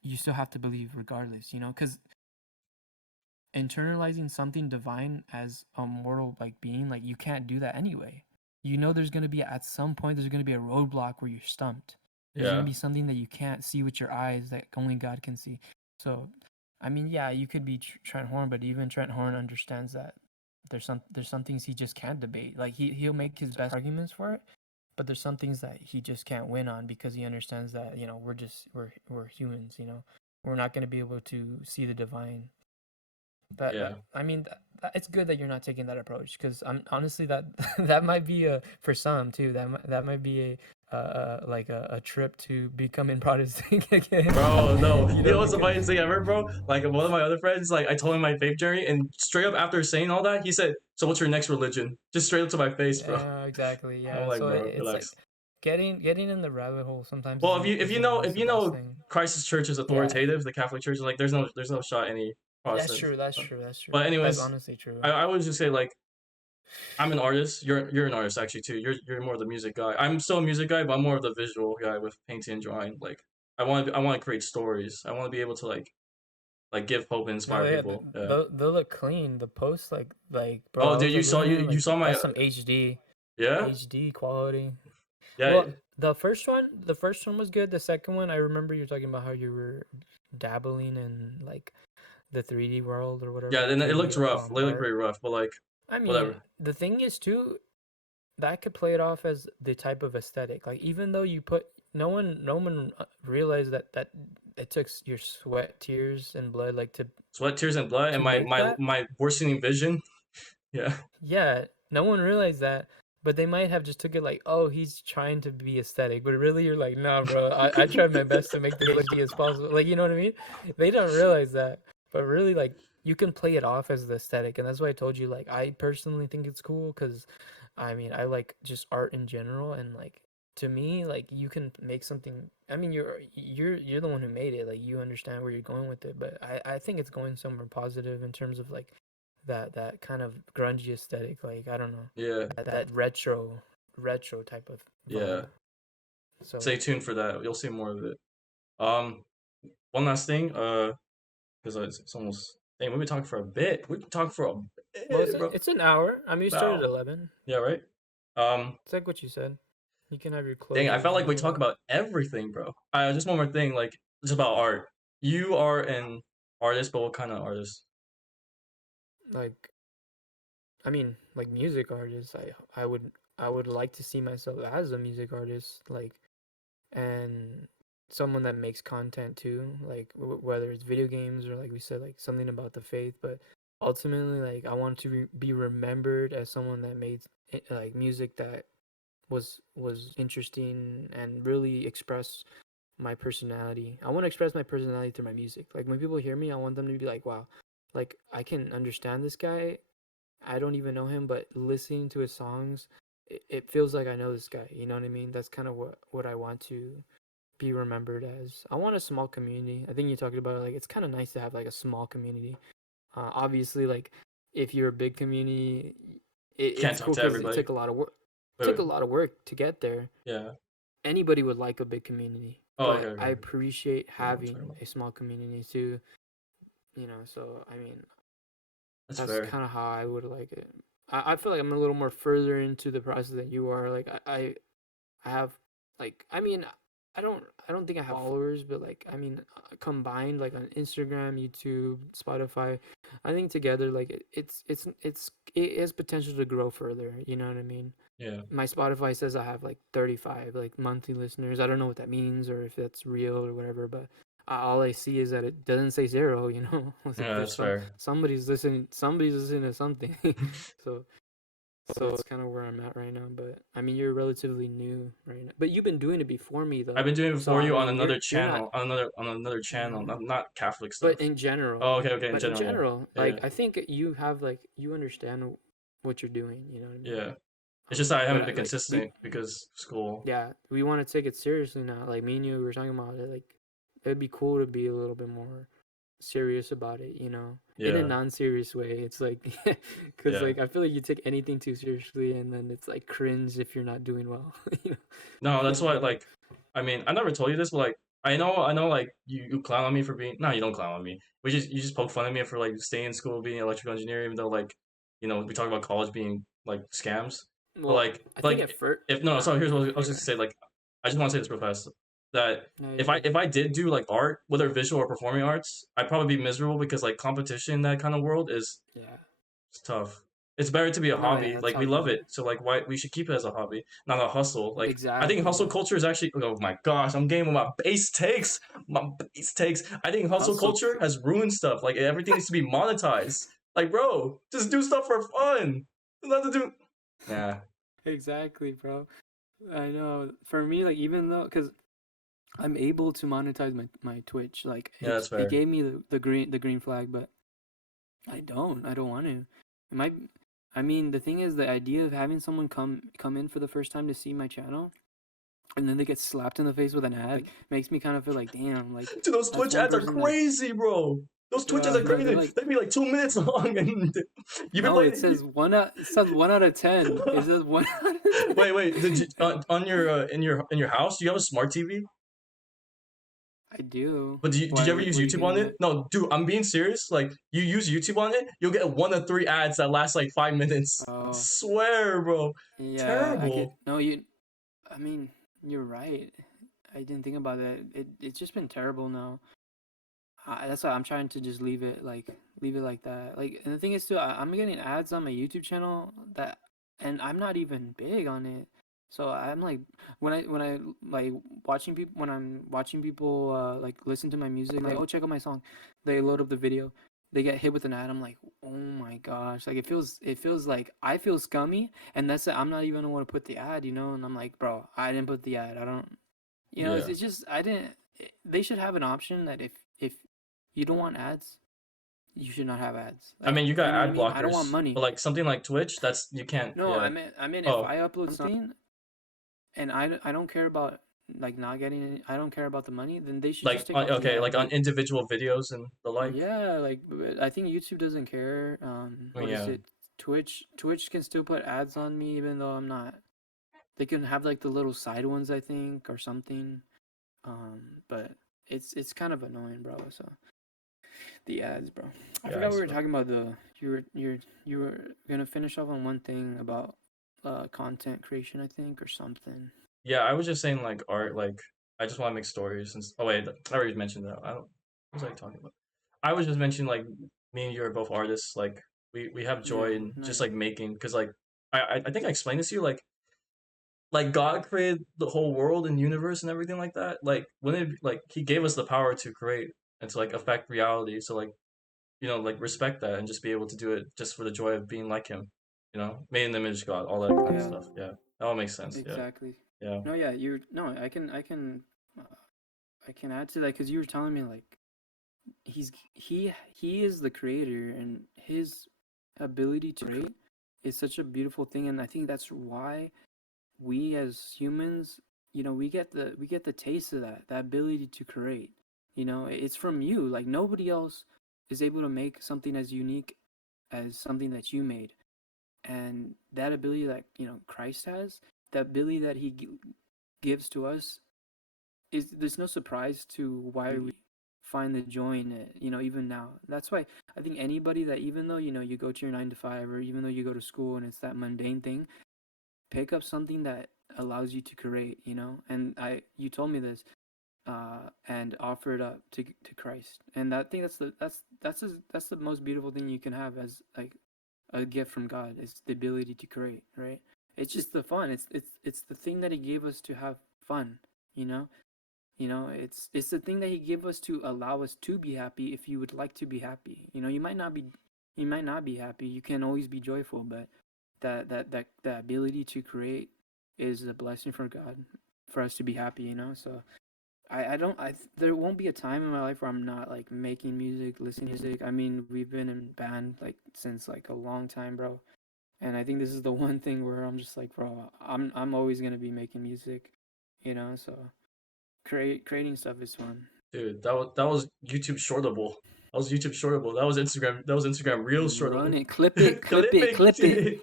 you still have to believe regardless, you know, because internalizing something divine as a mortal like being like you can't do that anyway. You know there's going to be at some point there's going to be a roadblock where you're stumped. There's going to yeah, be something that you can't see with your eyes that only God can see. So I mean yeah you could be Trent Horn but even Trent Horn understands that there's some things he just can't debate, like he'll make his best arguments for it but there's some things that he just can't win on because he understands that you know we're humans, you know, we're not going to be able to see the divine. yeah, I mean it's good that you're not taking that approach because I'm honestly that that might be a for some too that might be a like a trip to becoming Protestant again. bro. No, You you know know what's the because funniest thing ever, bro? Like one of my other friends, like I told him my faith journey, and straight up after saying all that, he said, "So what's your next religion?" Just straight up to my face, bro. yeah exactly I'm yeah like, so bro, it's relax. like getting in the rabbit hole sometimes Well, isn't if always the you best know thing. Christ's church is Yeah, authoritative, the Catholic Church is like there's no shot any that's Protestants. true, that's true, that's true, But that's anyways, honestly true. I would just say like I'm an artist. You're an artist actually too. You're more the music guy. I'm still a music guy, but I'm more of the visual guy with painting and drawing. Like I want to create stories. I want to be able to like give hope and No, inspire yeah, people. Yeah. they look clean. The posts, bro, Oh, I dude, was like, man, you like saw my that's some HD, yeah HD quality. yeah Well, the first one was good. The second one, I remember you talking about how you were dabbling in like the 3D world or whatever, yeah. the Then it looked 3D rough. It looked art. pretty rough, but like I mean, whatever. the thing is too that could play it off as the type of aesthetic. Like even though you put no one realized that it took your sweat, tears, and blood like Sweat, tears, and blood, and to make that. my worsening vision. Yeah, Yeah, no one realized that, but they might have just took it like, oh, he's trying to be aesthetic, but really you're like, nah, bro, I tried my best to make this HD as possible. Like, you know what I mean? They don't realize that, but really, like, you can play it off as the aesthetic, and that's why I told you, like, I personally think it's cool because, I mean, I like just art in general, and like to me, like, you can make something. I mean, you're the one who made it, like, you understand where you're going with it, but I think it's going somewhere positive in terms of like that kind of grungy aesthetic, like I don't know, yeah, that retro type of yeah. vibe. So Stay tuned for that. You'll see more of it. Um, one last thing. Because it's almost. Dang, we've been talking for a bit. We've been talking for a well, bit, bro. it's an hour. I mean, you started at Now, 11. yeah, right. Um, It's like what you said. You can have your dang, I closers felt and like we all talk that. about everything, bro. Just one more thing, like it's about art. You are an artist, but what kind of artist? Like I mean, like music artists. I would like to see myself as a music artist, like and someone that makes content too, like whether it's video games or like we said, like something about the faith. But ultimately, like I want to be remembered as someone that made like music that was interesting and really express my personality. I want to express my personality through my music. Like when people hear me, I want them to be like, "Wow, like I can understand this guy. I don't even know him, but listening to his songs, it feels like I know this guy." You know what I mean? That's kind of what I want to be remembered as. I want a small community. I think you talked about it, like it's kind of nice to have like a small community. Obviously, like if you're a big community, Can't it's talk cool to because it everybody. took a lot of work. Wait, Took wait. a lot of work to get there. Yeah. Anybody would like a big community, Oh, okay, but okay. I appreciate I know what you're talking having about. a small community too. You know, so I mean, That's that's fair. kind of how I would like it. I feel like I'm a little more further into the process than you are. Like I have, like I mean, I don't think I have followers, but like I mean combined like on Instagram, YouTube, Spotify, I think together like it has potential to grow further. You know what I mean? Yeah. My Spotify says I have like 35 like monthly listeners. I don't know what that means or if that's real or whatever, but all I see is that it doesn't say zero. You know, it's like Yeah, there's that's fair. somebody's listening to something. so so that's kind of where I'm at right now. But I mean, you're relatively new right now. But you've been doing it before me I've though. been doing it So before I you on mean, another you're not. channel, on another channel, Yeah. not Catholic But stuff. in general, Oh, okay, okay. In but in general, yeah, general, yeah, like I think you have like you understand what you're doing. You know what I mean? yeah. It's just that I But haven't been like we consistent because school. yeah, we want to take it seriously now. Like me and you were talking about it. Like it'd be cool to be a little bit more serious about it, you know, in a Yeah, non-serious way. It's like, because yeah. like I feel like you take anything too seriously, and then it's like cringe if you're not doing well, you No, know. that's why. But like, Like, I mean, I never told you this, but like, I know, like you clown on me for being. No, you don't clown on me. You just poke fun at me for like staying in school being an electrical engineer, even though like, we talk about college being like scams. But well, I think at first, if no, so here's what I was you're just right. gonna say. Like, I just want to say this real fast that No, you're good. if I did do like art, whether visual or performing arts, I'd probably be miserable because like competition in that kind of world is Yeah. it's tough. It's better to be a No, yeah, hobby. that's Like we tough, love man. it. So like why we should keep it as a hobby, not a hustle. Like I think Exactly. hustle Yeah. culture is actually oh my gosh, I'm getting with my base takes. My base takes. I think hustle Hustle. culture has ruined stuff. Like everything needs to be monetized. Like bro, just do stuff for fun. Not to do Yeah. Exactly, bro. I know. For me, like even though, because I'm able to monetize my Twitch, like Yeah, that's it fair. gave me the green flag, but I don't want to. It might. I mean, the thing is, the idea of having someone come in for the first time to see my channel, and then they get slapped in the face with an ad, makes me kind of feel like, damn, like Dude, those that's Twitch one ads are person that, crazy, bro. Those Twitch ads yeah, are bro, they're crazy. like, They be like 2 minutes long, and you've been no, playing. it says 1 out of 10. It says 1 out of 10. Wait. Did you on your in your house? Do you have a smart TV? I do. But did you ever use What are you YouTube on getting it? at? No, dude, I'm being serious. Like, you use YouTube on it, you'll get 1 to 3 ads that last like 5 minutes. I Oh, swear, bro. yeah, I could. Terrible. No, you. I mean, you're right. I didn't think about that. It's just been terrible now. That's why I'm trying to just leave it like that. Like, and the thing is too, I'm getting ads on my YouTube channel that, and I'm not even big on it. So I'm like, when I like watching people when I'm watching people like listen to my music, like oh check out my song, they load up the video, they get hit with an ad. I'm like, oh my gosh, like it feels like I feel scummy, and that's it. I'm not even gonna want to put the ad, you know. And I'm like, bro, I didn't put the ad. I don't, you know. Yeah. It's just I didn't. They should have an option that if you don't want ads, you should not have ads. I Like, mean, you you got know what I ad mean? I don't want blockers, but money. like something like Twitch, that's you can't. No, Yeah. I mean if Oh, I upload something and I don't care about like not getting any, I don't care about the money, then they should just take off the okay, ad. like on Like, individual videos and the like. yeah, like I think YouTube doesn't care. I mean, What is yeah, it? Twitch can still put ads on me even though I'm not. They can have like the little side ones, I think, or something. But it's kind of annoying, bro. So the ads, bro. I yeah, forgot we it's were talking about the you were gonna finish off on one thing about content creation, I think, or something. yeah. I was just saying like art, like I just want to make stories. And oh wait, I already mentioned that. I don't. What was I talking about? I was just mentioning like me and you are both artists. Like we have joy Yeah, in no, just yeah, like making because like I think I explained this to you like God created the whole world and universe and everything like that. Like when it like He gave us the power to create and to like affect reality. So like like respect that and just be able to do it just for the joy of being like Him. Made in the image of God, all that kind of yeah, stuff. Yeah, that all makes sense. Yeah, exactly. yeah, No, yeah, you're no, uh, I can add to that because you were telling me like he is the creator and his ability to create is such a beautiful thing, and I think that's why we as humans, you know, we get the taste of that ability to create. You know, it's from you. Like nobody else is able to make something as unique as something that you made. And that ability that, you know, Christ has, the ability that gives to us is there's no surprise to why we find the joy in it, you know, even now. That's why I think anybody that even though, you know, you go to your 9 to 5 or even though you go to school and it's that mundane thing, pick up something that allows you to create, you know. And you told me this, and offer it up to Christ. And I think that's the most beautiful thing you can have as like a gift from God, is the ability to create, right? It's just the fun. It's the thing that He gave us to have fun, you know. It's the thing that He gave us to allow us to be happy. If you would like to be happy, you might not be happy. You can always be joyful, but that ability to create is a blessing from God for us to be happy, you know. So I don't I there won't be a time in my life where I'm not like making music, listening to music. I mean, we've been in band like since like a long time, bro. And I think this is the one thing where I'm just like, bro, I'm always gonna be making music, you know. So creating stuff is fun. Dude, that was YouTube shortable. That was YouTube shortable. That was Instagram. That was Instagram Reels Run shortable. it, clip it, clip Clip it, it, clip it. dude.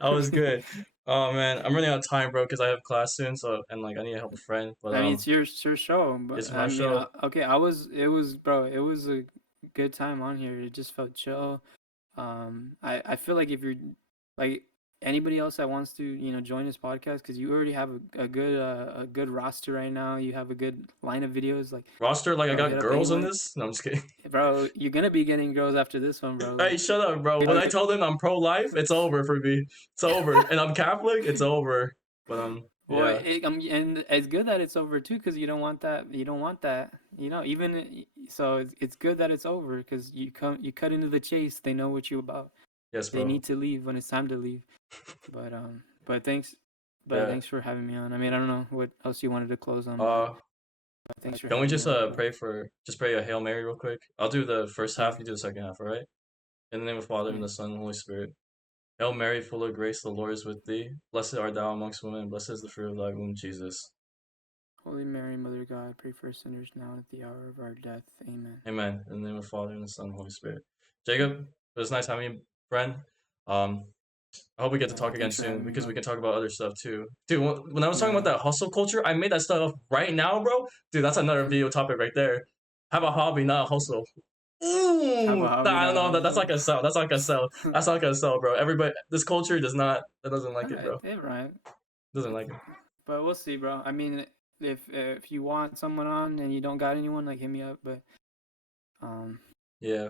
That was good. Oh man, I'm running out of time, bro, because I have class soon. So and like I need to help a friend. But I mean, it's your show, it's but my I mean, show. okay, I was it was bro, it was a good time on here. It just felt chill. I feel like if you're like anybody else that wants to, you know, join this podcast, because you already have a good roster right now. You have a good line of videos. Like, Roster, like I bro, hit got up girls on anyone, this. No, I'm just kidding. bro. You're gonna be getting girls after this one, bro. Hey, Like, shut up, bro. When uh, I told them I'm pro life, it's over for me. It's over, and I'm Catholic. It's over. But well, yeah. and it's good that it's over too, because you don't want that. You don't want that. You know, even so, it's good that it's over because you cut into the chase. They know what you about. Yes, They bro. need to leave when it's time to leave. But but thanks, Yeah. thanks for having me on. I mean, I don't know what else you wanted to close on, Uh, but thanks for can we having me just on, bro. pray a Hail Mary real quick? I'll do the first Yeah, half. You do the second half. All right. In the name of the Father and yeah. the Son and the Holy Spirit. Hail Mary, full of grace, the Lord is with thee. Blessed art thou amongst women, and blessed is the fruit of thy womb, Jesus. Holy Mary, Mother of God, pray for us sinners now and at the hour of our death. Amen. Amen. In the name of the Father and the Son and the Holy Spirit. Jacob, it was nice having you, friend. Um, I hope we get to Yeah, talk again thanks for soon having me, because we bro. can talk about other stuff too. Dude, when I was talking about Yeah, that hustle culture, I made that stuff up right now, bro. Dude, that's another video topic right there. Have a hobby, not a hustle. have a Ooh, nah, hobby, I don't not a know. That's hustle. not gonna sell. That's not gonna sell. That's not gonna sell, bro. Everybody, this culture does not. That doesn't like it, bro. Right. Doesn't like it. But we'll see, bro. I mean, if you want someone on and you don't got anyone, like hit me up. But um, Yeah.